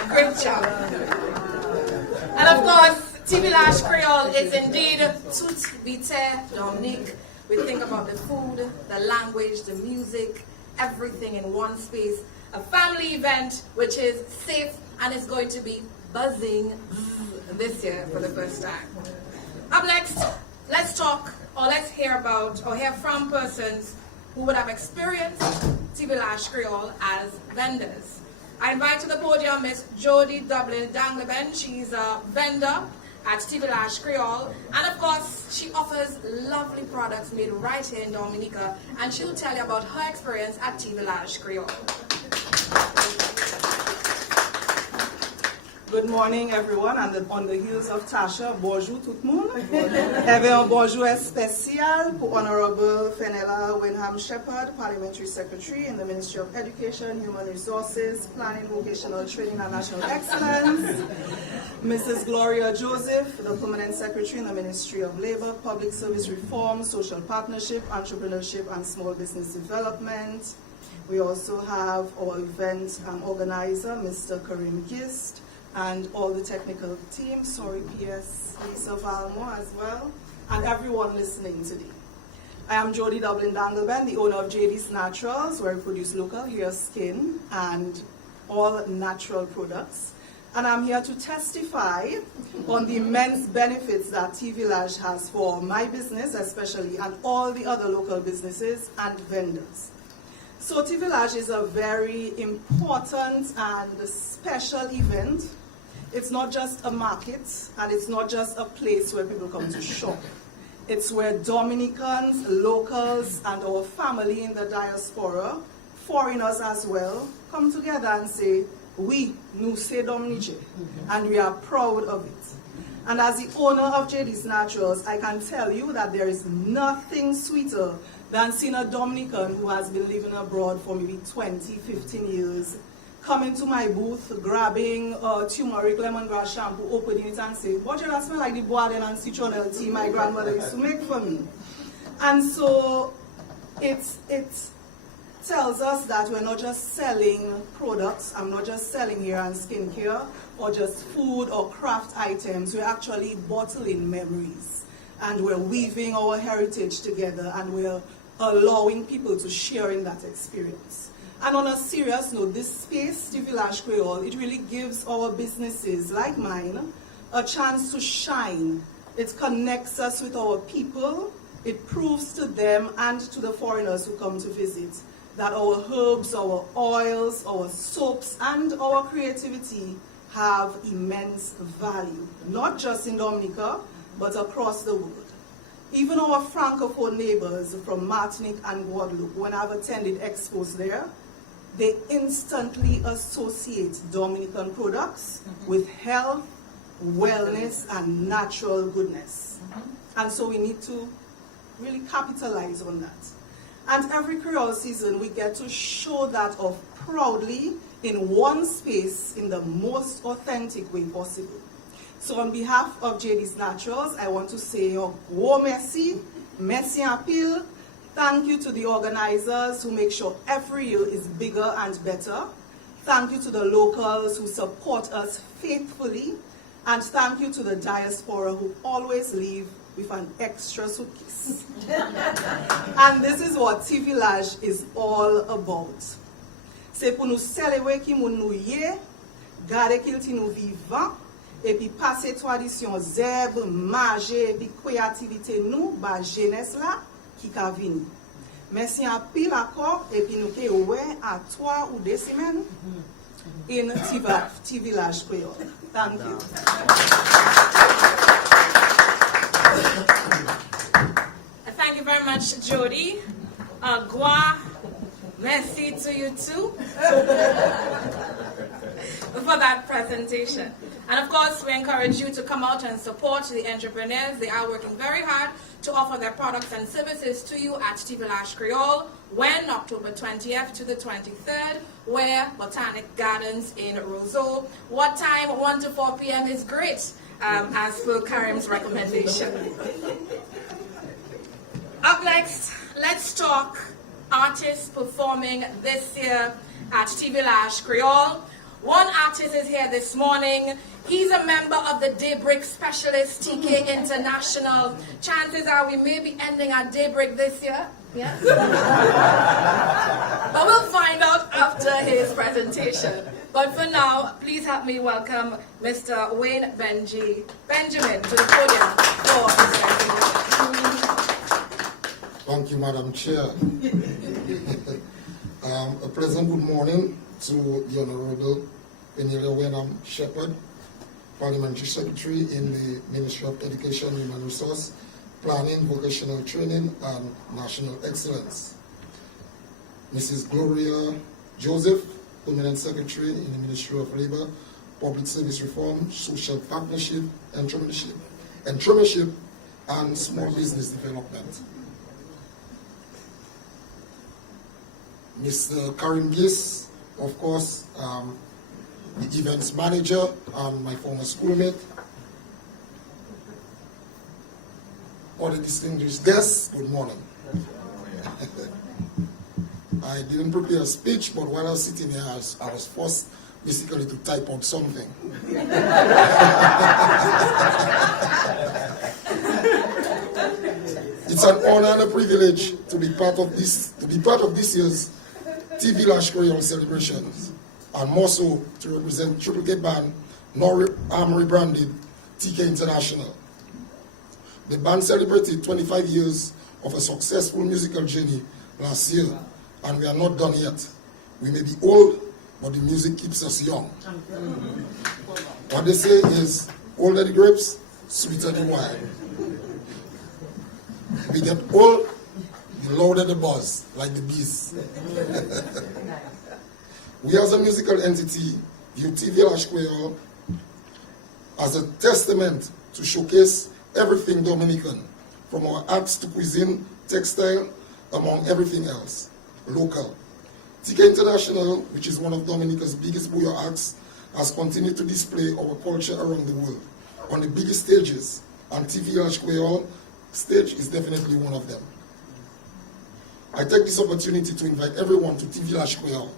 Great job. And of course, Vilaj Kweyol is indeed tout vite, Dominique. We think about the food, the language, the music, everything in one space. A family event which is safe and is going to be buzzing this year for the first time. Up next, let's talk or let's hear about or hear from persons who would have experienced Vilaj Kweyol as vendors. I invite to the podium Miss Jody Dublin Dangleben. She's a vendor at Vilaj Kweyol, and of course she offers lovely products made right here in Dominica, and she'll tell you about her experience at Vilaj Kweyol. Good morning, everyone, and on the heels of Tasha, bonjour tout le monde. Have un bonjour spécial pour Honorable Fenella Wenham Shepherd, Parliamentary Secretary in the Ministry of Education, Human Resources, Planning, Vocational Training and National Excellence. Mrs. Gloria Joseph, the Permanent Secretary in the Ministry of Labor, Public Service Reform, Social Partnership, Entrepreneurship and Small Business Development. We also have our event organizer, Mr. Karim Gist, and all the technical team, sorry, PS Lisa Valmo as well, and everyone listening today. I am Jody Dublin Dangleben, the owner of JD's Naturals, where we produce local hair, skin, and all natural products. And I'm here to testify on the immense benefits that Tea Vilaj has for my business, especially, and all the other local businesses and vendors. So Tea Vilaj is a very important and special event. It's not just a market, and it's not just a place where people come to shop. It's where Dominicans, locals, and our family in the diaspora, foreigners as well, come together and say, we, nous c'est Dominique, and we are proud of it. And as the owner of JD's Naturals, I can tell you that there is nothing sweeter than seeing a Dominican who has been living abroad for maybe 20, 15 years, coming to my booth, grabbing turmeric lemongrass shampoo, opening it and saying, what that smell like the boisden and citronelle tea my grandmother used to make for me. And so it tells us that we're not just selling products, I'm not just selling hair and skincare, or just food or craft items, we're actually bottling memories. And we're weaving our heritage together, and we're allowing people to share in that experience. And on a serious note, this space, the Vilaj Kweyol, it really gives our businesses like mine a chance to shine. It connects us with our people. It proves to them and to the foreigners who come to visit that our herbs, our oils, our soaps, and our creativity have immense value, not just in Dominica, but across the world. Even our Francophone neighbors from Martinique and Guadeloupe, when I've attended expos there, they instantly associate Dominican products with health, wellness, and natural goodness. And so we need to really capitalize on that. And every Creole season, we get to show that off proudly in one space in the most authentic way possible. So on behalf of JD's Naturals, I want to say, oh merci, merci en pile. Thank you to the organizers who make sure every year is bigger and better. Thank you to the locals who support us faithfully. And thank you to the diaspora who always leave with an extra suitcase. And this is what Tea Vilaj is all about. C'est pour nous célébrer qui nous yé, garder qu'il nous vivant, et puis passer tradition zèbre, manger, et puis créativité nous, ba jeunesse là, qui ka vini. Merci en pile encore, et puis nous ke oué à 3 ou 2 semaines in Tea Vilaj Kweyol. Thank you. Thank you very much, Jody. Gwa, merci to you too for that presentation. And of course, we encourage you to come out and support the entrepreneurs. They are working very hard to offer their products and services to you at Vilaj Kweyol, when October 20th to the 23rd, where Botanic Gardens in Roseau. What time? 1 to 4 p.m. is great, as per Karim's recommendation. Up next, let's talk artists performing this year at Vilaj Kweyol. One artist is here this morning. He's a member of the Daybreak Specialist, TK International. Chances are we may be ending our Daybreak this year. Yes? But we'll find out after his presentation. But for now, please help me welcome Mr. Wayne Benjamin to the podium for his presentation. Thank you, Madam Chair. A pleasant good morning to the Honorable Penela Wenham Shepherd, Parliamentary Secretary in the Ministry of Education, Human Resource, Planning, Vocational Training, and National Excellence. Mrs. Gloria Joseph, Permanent Secretary in the Ministry of Labor, Public Service Reform, Social Partnership, Entrepreneurship, and Small Business Development. Mr. Karim Gis, of course, the events manager and my former schoolmate. All the distinguished guests, good morning. I didn't prepare a speech, but while I was sitting here, I was forced basically to type out something. It's an honor and a privilege to be part of this year's Vilaj Kweyol celebrations, and more so to represent Triple K Band, now rebranded TK International. The band celebrated 25 years of a successful musical journey last year, and we are not done yet. We may be old, but the music keeps us young. What they say is, older the grapes, sweeter the wine. We get old, the louder the buzz, like the bees. We as a musical entity view Vilaj Kweyol as a testament to showcase everything Dominican, from our arts to cuisine, textile, among everything else, local. TK International, which is one of Dominica's biggest bouillon acts, has continued to display our culture around the world on the biggest stages, and Vilaj Kweyol stage is definitely one of them. I take this opportunity to invite everyone to Vilaj Kweyol.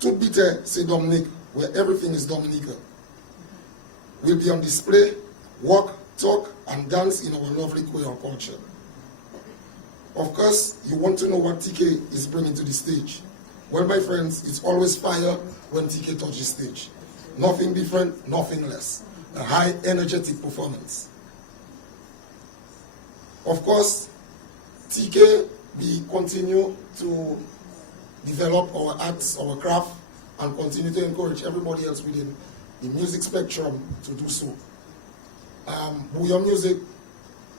Tout bite, c'est Dominique, where everything is Dominica. We'll be on display, walk, talk, and dance in our lovely Kweyol culture. Of course, you want to know what TK is bringing to the stage. Well, my friends, it's always fire when TK touches stage. Nothing different, nothing less. A high energetic performance. Of course, TK, we continue to develop our arts, our craft, and continue to encourage everybody else within the music spectrum to do so. Bouillon music,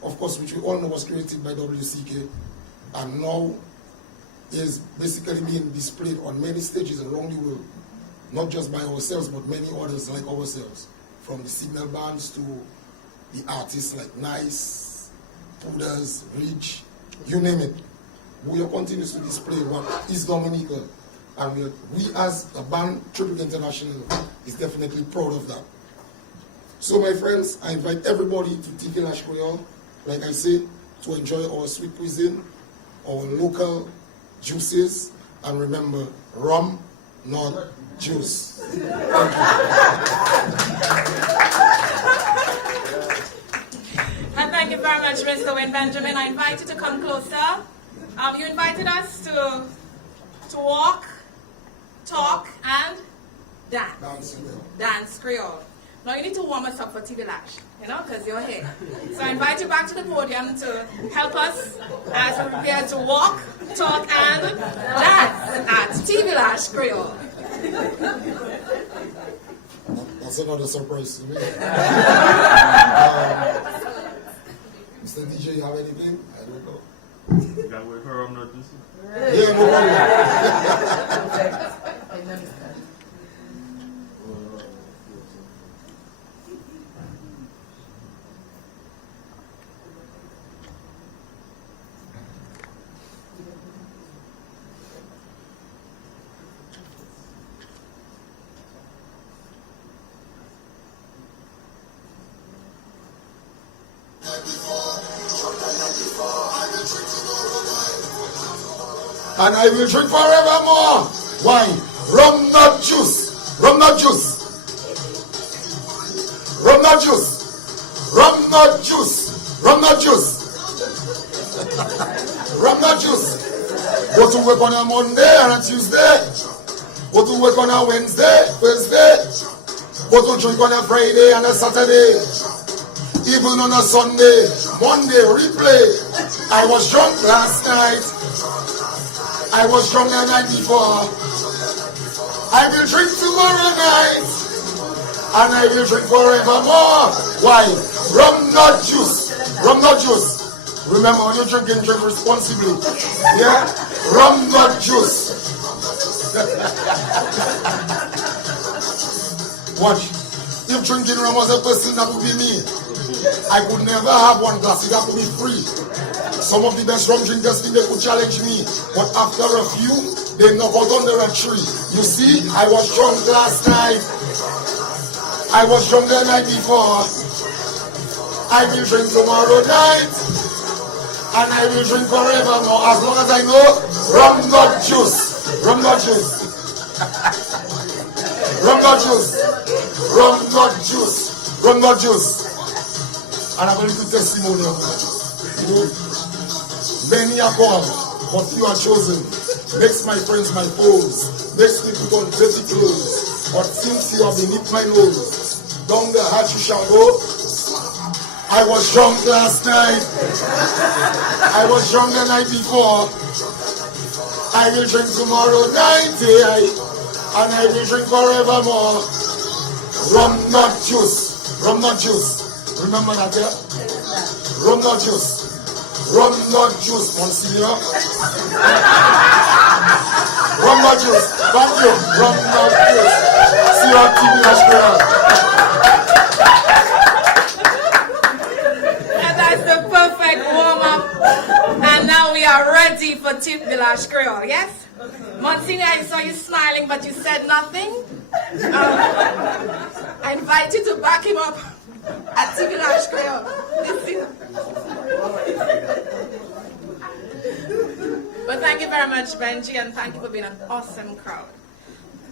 of course, which we all know was created by WCK, and now is basically being displayed on many stages around the world, not just by ourselves, but many others like ourselves, from the signal bands to the artists like Nice, Pudas, Rich, you name it. Bouillon continues to display what is Dominica, and we as a band, Triple K International, is definitely proud of that. So my friends, I invite everybody to Vilaj Kweyol, like I say, to enjoy our sweet cuisine, our local juices, and remember, rum, not juice. And thank you very much, Mr. Wayne Benjamin. I invite you to come closer. You invited us to walk, talk, and dance. Dance Creole. Now you need to warm us up for Vilaj, because you're here. So I invite you back to the podium to help us as we prepare to walk, talk, and dance at Vilaj Creole. That's another surprise to me. Mr. DJ, you have anything? I don't know. You gotta wait for her, I'm not just. Yeah, no worries. And I will drink forevermore. Why? Rum not juice. Rum not juice. Rum not juice. Rum not juice. Rum not juice. Rum not juice. Go to work on a Monday and a Tuesday. Go to work on a Wednesday, Thursday. Go to drink on a Friday and a Saturday. Even on a Sunday. Monday, replay. I was drunk last night. I was drunk the night before. I will drink tomorrow night. And I will drink forevermore. Why? Rum not juice. Rum not juice. Remember, when you're drinking, drink responsibly. Yeah? Rum not juice. Watch. If drinking rum was a person, that would be me. I could never have one glass. It had to be free. Some of the best rum drinkers think they could challenge me, but after a few, they knock out under a tree. You see, I was drunk last night. I was drunk the night before. I will drink tomorrow night, and I will drink forevermore, as long as I know rum not juice. Rum not juice. Rum not juice. Rum not juice. Rum not juice. and I have a little testimony of that. You know, many are called, but few are chosen. Makes my friends my foes, makes me put on dirty clothes. But since you have beneath my nose, down the hatch you shall go. I was drunk last night. I was drunk the night before. I will drink tomorrow night, and I will drink forevermore. Rum not juice, rum not juice. Remember that, yeah? Rum not juice. Rum not juice, Monsignor. Rum not juice. Thank you. Rum not juice. See you on TV National. And that's the perfect warm-up. And now we are ready for Tip Vilaj Kweyol, yes? Monsignor, I saw you smiling, but you said nothing. I invite you to back him up at Tip Vilaj Kweyol this season. But thank you very much, Benji, and thank you for being an awesome crowd.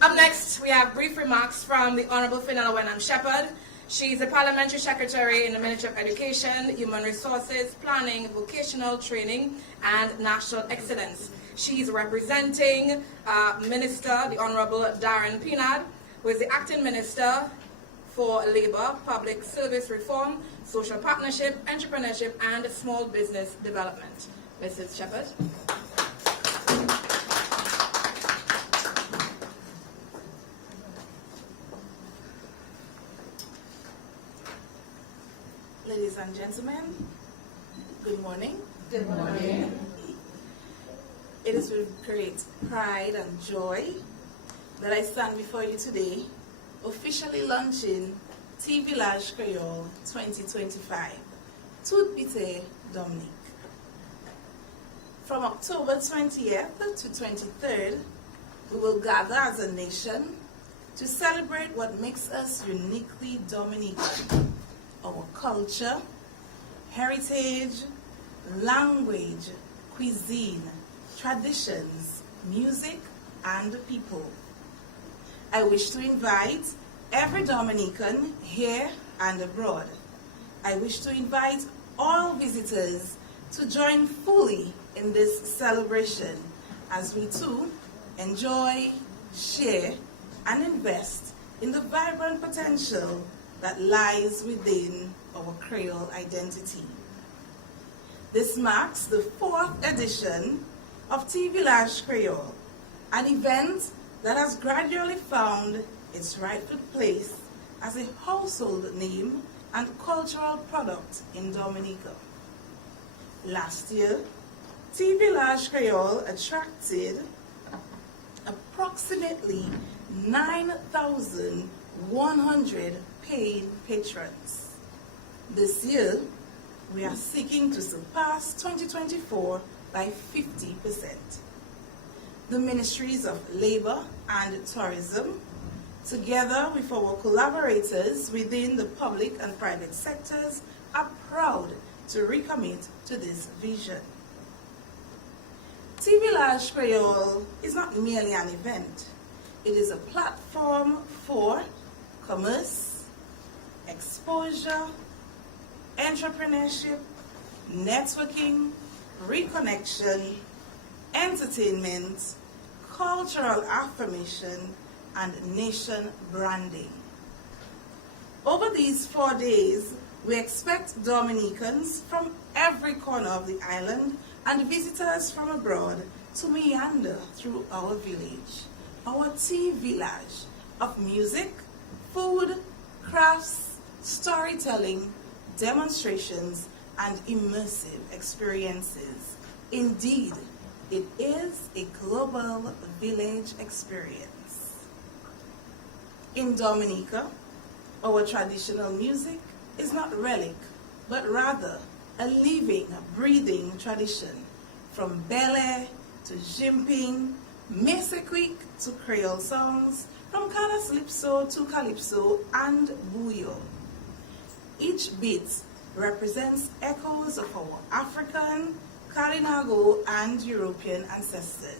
Up next, we have brief remarks from the Honorable Fenella Wenham Shepherd. She's the Parliamentary Secretary in the Ministry of Education, Human Resources, Planning, Vocational Training, and National Excellence. She's representing Minister, the Honorable Darren Pinard, who is the Acting Minister for Labour, Public Service Reform, Social Partnership, Entrepreneurship, and Small Business Development. Mrs. Shepherd. Ladies and gentlemen, good morning. Good morning. It is with great pride and joy that I stand before you today, officially launching T Vilaj Kweyol 2025, Tout Bite Dominique. From October 20th to 23rd, we will gather as a nation to celebrate what makes us uniquely Dominican. Our culture, heritage, language, cuisine, traditions, music, and people. I wish to invite every Dominican here and abroad. I wish to invite all visitors to join fully in this celebration as we too enjoy, share, and invest in the vibrant potential that lies within our Creole identity. This marks the 4th edition of T Vilaj Kweyol, an event that has gradually found its rightful place as a household name and cultural product in Dominica. Last year, T Vilaj Kweyol attracted approximately 9,100 paying patrons. This year, we are seeking to surpass 2024 by 50%. The Ministries of Labour and Tourism, together with our collaborators within the public and private sectors, are proud to recommit to this vision. T Vilaj Kweyol is not merely an event. It is a platform for commerce, exposure, entrepreneurship, networking, reconnection, entertainment, cultural affirmation, and nation branding. Over these 4 days, we expect Dominicans from every corner of the island and visitors from abroad to meander through our village, our tea village of music, food, crafts, storytelling, demonstrations, and immersive experiences. Indeed, it is a global village experience. In Dominica, our traditional music is not relic, but rather a living, breathing tradition, from Bele to Jimping, Mesequic to Creole songs, from Calypso to Calypso and Buyo. Each beat represents echoes of our African, Kalinago, and European ancestors.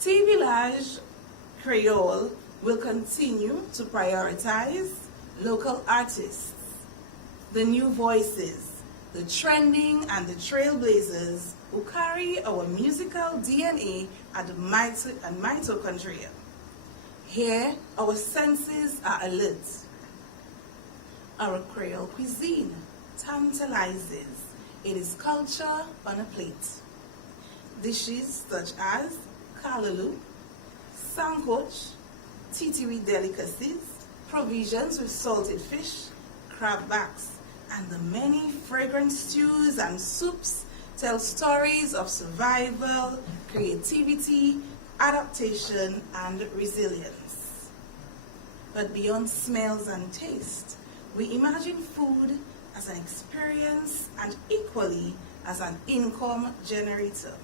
T Vilaj Kweyol will continue to prioritize local artists, the new voices, the trending and the trailblazers who carry our musical DNA and mitochondria. Here, our senses are alert. Our Creole cuisine tantalizes. It is culture on a plate. Dishes such as kalaloo, sancoch, titiwi delicacies, provisions with salted fish, crab backs, and the many fragrant stews and soups tell stories of survival, creativity, adaptation, and resilience. But beyond smells and taste, we imagine food as an experience and equally as an income generator.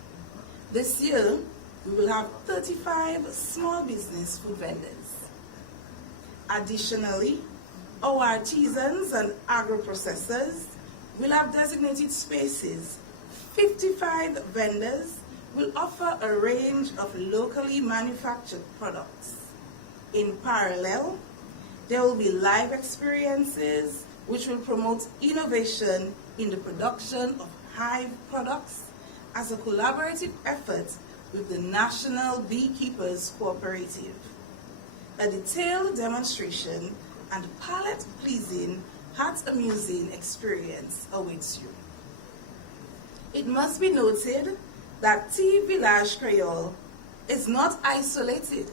This year, we will have 35 small business food vendors. Additionally, our artisans and agro-processors will have designated spaces. 55 vendors will offer a range of locally manufactured products. In parallel, there will be live experiences which will promote innovation in the production of hive products as a collaborative effort with the National Beekeepers Cooperative. A detailed demonstration and palate-pleasing, heart-amusing experience awaits you. It must be noted that Vilaj Kweyol is not isolated,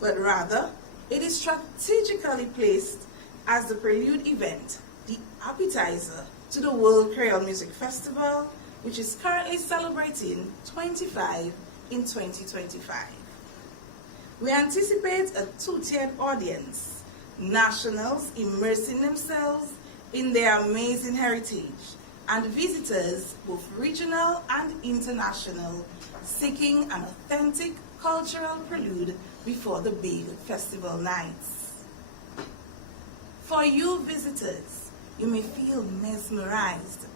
but rather it is strategically placed as the prelude event, the appetizer to the World Creole Music Festival, which is currently celebrating 25 in 2025. We anticipate a two-tiered audience, nationals immersing themselves in their amazing heritage, and visitors, both regional and international, seeking an authentic cultural prelude before the big festival nights. For you visitors, you may feel mesmerized.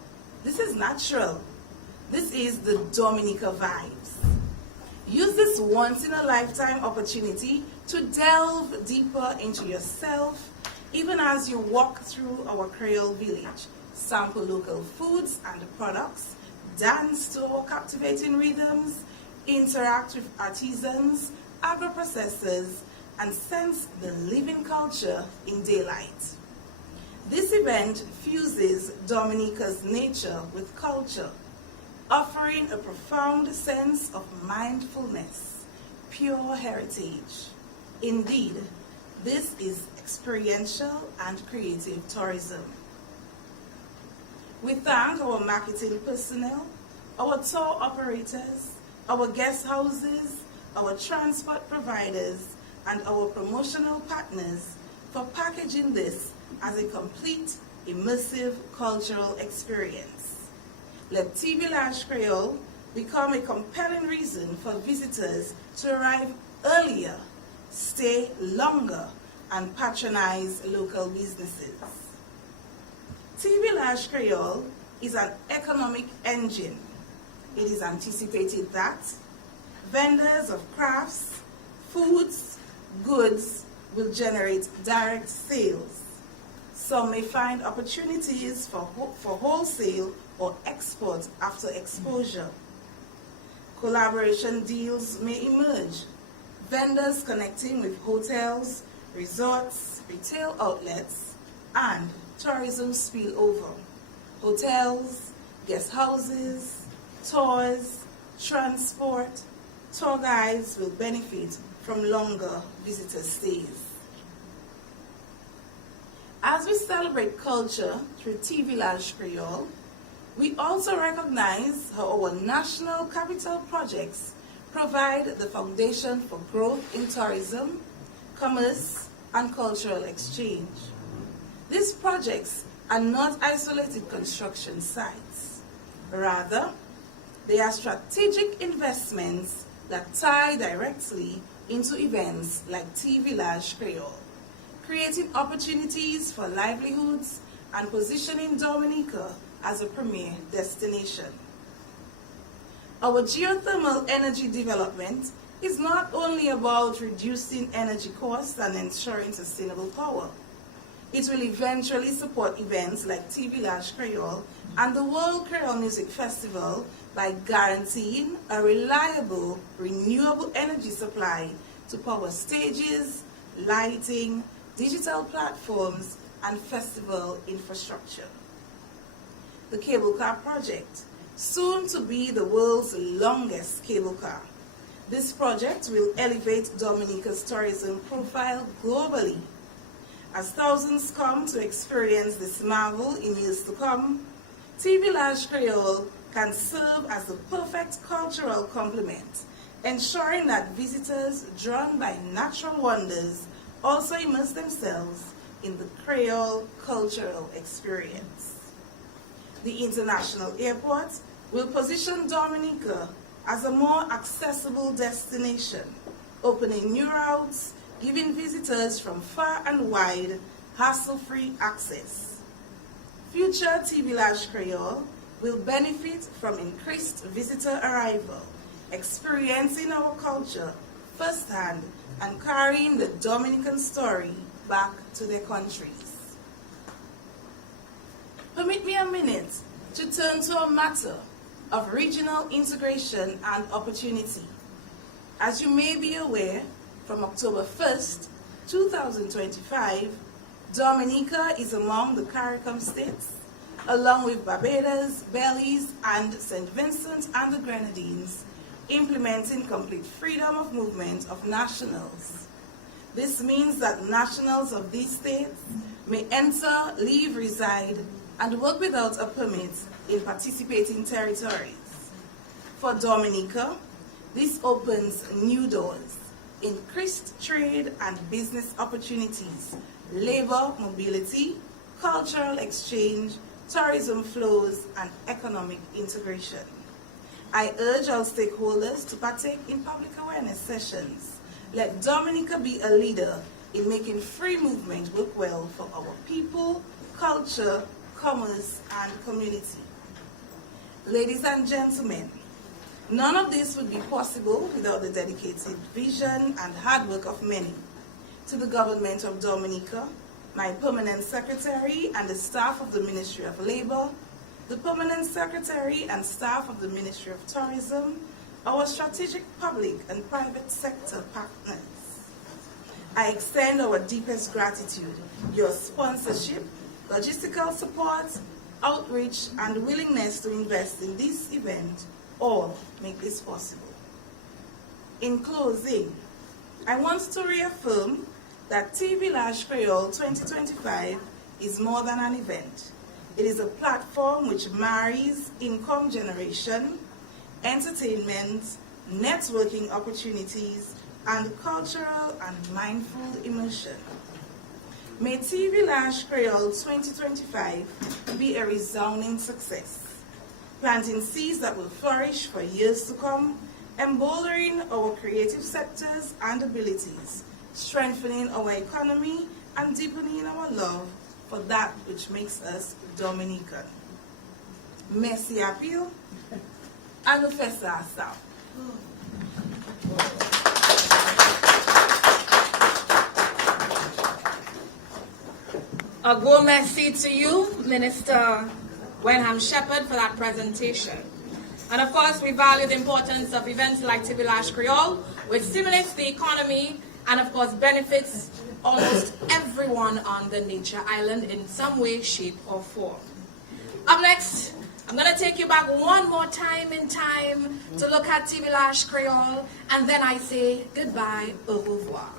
This is natural. This is the Dominica vibes. Use this once-in-a-lifetime opportunity to delve deeper into yourself, even as you walk through our Creole village. Sample local foods and products, dance to our captivating rhythms, interact with artisans, agro-processors, and sense the living culture in daylight. This event fuses Dominica's nature with culture, offering a profound sense of mindfulness, pure heritage. Indeed, this is experiential and creative tourism. We thank our marketing personnel, our tour operators, our guest houses, our transport providers, and our promotional partners for packaging this as a complete, immersive cultural experience. Let Vilaj Kweyol become a compelling reason for visitors to arrive earlier, stay longer, and patronize local businesses. Vilaj Kweyol is an economic engine. It is anticipated that vendors of crafts, foods, goods will generate direct sales. Some may find opportunities for wholesale or export after exposure. Collaboration deals may emerge. Vendors connecting with hotels, resorts, retail outlets, and tourism spillover. Hotels, guest houses, tours, transport, tour guides will benefit from longer visitor stays. As we celebrate culture through Vilaj Kweyol, we also recognize how our national capital projects provide the foundation for growth in tourism, commerce, and cultural exchange. These projects are not isolated construction sites. Rather, they are strategic investments that tie directly into events like Vilaj Kweyol, creating opportunities for livelihoods and positioning Dominica as a premier destination. Our geothermal energy development is not only about reducing energy costs and ensuring sustainable power. It will eventually support events like Vilaj Kweyol and the World Creole Music Festival by guaranteeing a reliable, renewable energy supply to power stages, lighting, digital platforms, and festival infrastructure. The cable car project, soon to be the world's longest cable car. This project will elevate Dominica's tourism profile globally. As thousands come to experience this marvel in years to come, Vilaj Kweyol can serve as the perfect cultural complement, ensuring that visitors drawn by natural wonders also immerse themselves in the Creole cultural experience. The international airport will position Dominica as a more accessible destination, opening new routes, giving visitors from far and wide hassle-free access. Future Vilaj Kweyol will benefit from increased visitor arrival, experiencing our culture firsthand and carrying the Dominican story back to their countries. Permit me a minute to turn to a matter of regional integration and opportunity. As you may be aware, from October 1st, 2025, Dominica is among the CARICOM states, along with Barbados, Belize, and St. Vincent and the Grenadines, implementing complete freedom of movement of nationals. This means that nationals of these states may enter, leave, reside, and work without a permit in participating territories. For Dominica, this opens new doors, increased trade and business opportunities, labor mobility, cultural exchange, tourism flows, and economic integration. I urge all stakeholders to partake in public awareness sessions. Let Dominica be a leader in making free movement work well for our people, culture, commerce, and community. Ladies and gentlemen, none of this would be possible without the dedicated vision and hard work of many. To the government of Dominica, my permanent secretary and the staff of the Ministry of Labor, the permanent secretary and staff of the Ministry of Tourism, our strategic public and private sector partners. I extend our deepest gratitude. Your sponsorship, logistical support, outreach, and willingness to invest in this event all make this possible. In closing, I want to reaffirm that Vilaj Kweyol 2025 is more than an event. It is a platform which marries income generation, entertainment, networking opportunities, and cultural and mindful immersion. May Vilaj Kweyol 2025 be a resounding success, planting seeds that will flourish for years to come, emboldening our creative sectors and abilities, strengthening our economy, and deepening our love for that which makes us Dominican. Merci à pile, à nous faire ça ensemble. A gros merci to you, Minister Wenham Shepherd, for that presentation. And of course, we value the importance of events like Vilaj Kweyol, which stimulates the economy and of course benefits almost everyone on the nature island in some way, shape, or form. Up next, I'm going to take you back one more time in time to look at Vilaj Kweyol, and then I say goodbye, au revoir.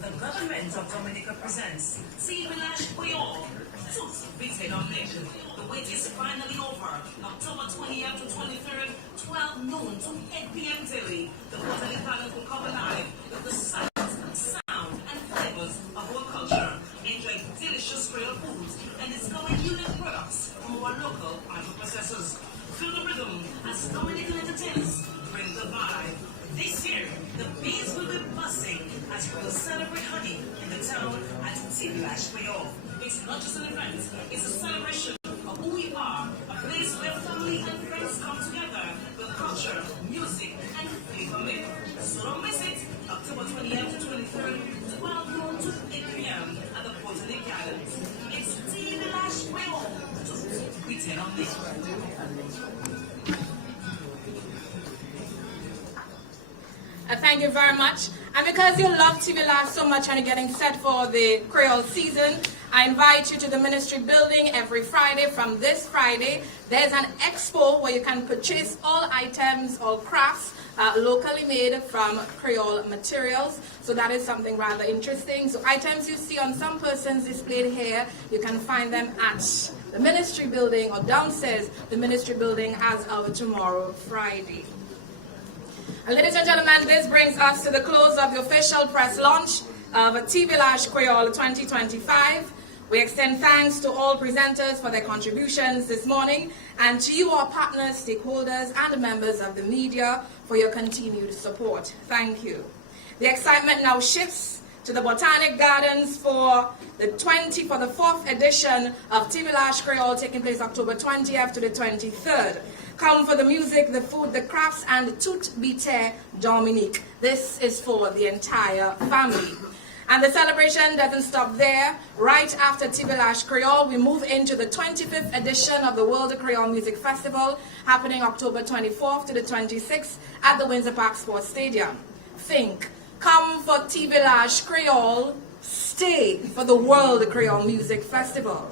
The government of Dominica presents Vilaj Kweyol, Toutes Vite Dominique. The wait is finally over. October 20th to 23rd, 12 noon to 8 p.m. daily. The quarterly talent will come alive with the sights, sound, and flavors of our culture. Enjoy delicious Creole foods and discover unique products from our local agro-processors. Feel the rhythm as Dominican entertainers bring the vibe. This year, the bees will be buzzing as we will celebrate honey in the town at Vilaj Kweyol. It's not just an event, it's a celebration of who we are, a place where family and friends Thank you very much. And because you love Vilaj so much and you're getting set for the Creole season, I invite you to the ministry building every Friday. From this Friday, there's an expo where you can purchase all items or crafts locally made from Creole materials. So that is something rather interesting. So items you see on some persons displayed here, you can find them at the ministry building or downstairs the ministry building as of tomorrow, Friday. Ladies and gentlemen, this brings us to the close of the official press launch of Vilaj Kweyol 2025. We extend thanks to all presenters for their contributions this morning and to you, our partners, stakeholders, and members of the media for your continued support. Thank you. The excitement now shifts to the Botanic Gardens for the 4th edition of Vilaj Kweyol, taking place October 20th to the 23rd. Come for the music, the food, the crafts, and tout bite Dominique. This is for the entire family. And the celebration doesn't stop there. Right after Vilaj Kweyol, we move into the 25th edition of the World Creole Music Festival, happening October 24th to the 26th at the Windsor Park Sports Stadium. Think, come for Vilaj Kweyol, stay for the World Creole Music Festival.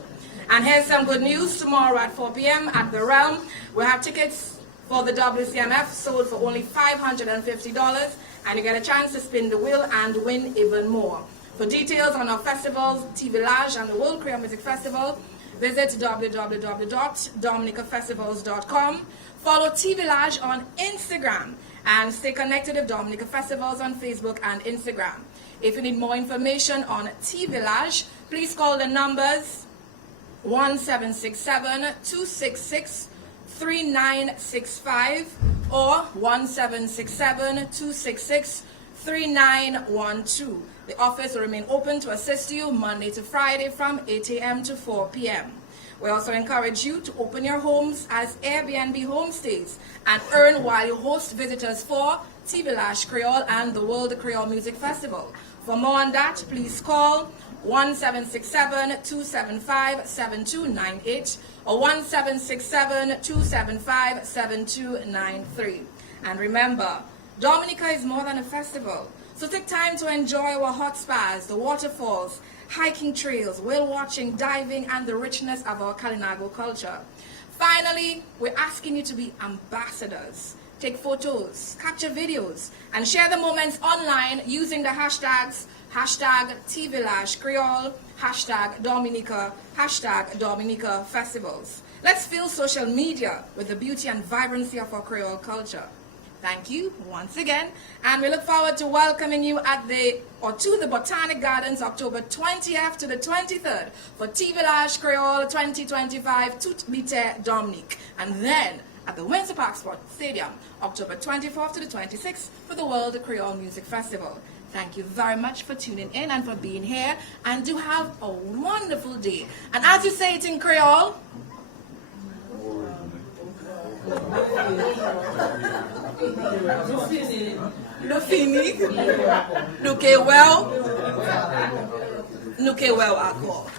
And here's some good news. Tomorrow at 4 p.m. at the Realm, we'll have tickets for the WCMF sold for only $550, and you get a chance to spin the wheel and win even more. For details on our festivals, Vilaj and the World Creole Music Festival, visit www.dominicafestivals.com. Follow Vilaj on Instagram and stay connected with Dominica Festivals on Facebook and Instagram. If you need more information on Vilaj, please call the numbers 1767-266-3965 or 1767-266-3912. The office will remain open to assist you Monday to Friday from 8 a.m. to 4 p.m. We also encourage you to open your homes as Airbnb homestays and earn while you host visitors for Vilaj Kweyol and the World Creole Music Festival. For more on that, please call 1767-275-7298 or 1767-275-7293. And remember, Dominica is more than a festival. So take time to enjoy our hot spas, the waterfalls, hiking trails, whale watching, diving, and the richness of our Kalinago culture. Finally, we're asking you to be ambassadors. Take photos, capture videos, and share the moments online using the hashtags #Vilaj Kweyol, #Dominica, #Dominica Festivals. Let's fill social media with the beauty and vibrancy of our Creole culture. Thank you once again, and we look forward to welcoming you to the Botanic Gardens October 20th to the 23rd for Vilaj Kweyol 2025 Tout Bite Dominique, and then at the Windsor Park Sports Stadium October 24th to the 26th for the World Creole Music Festival. Thank you very much for tuning in and for being here, and do have a wonderful day. And as you say it in Creole, no fini, no que well, no que well encore.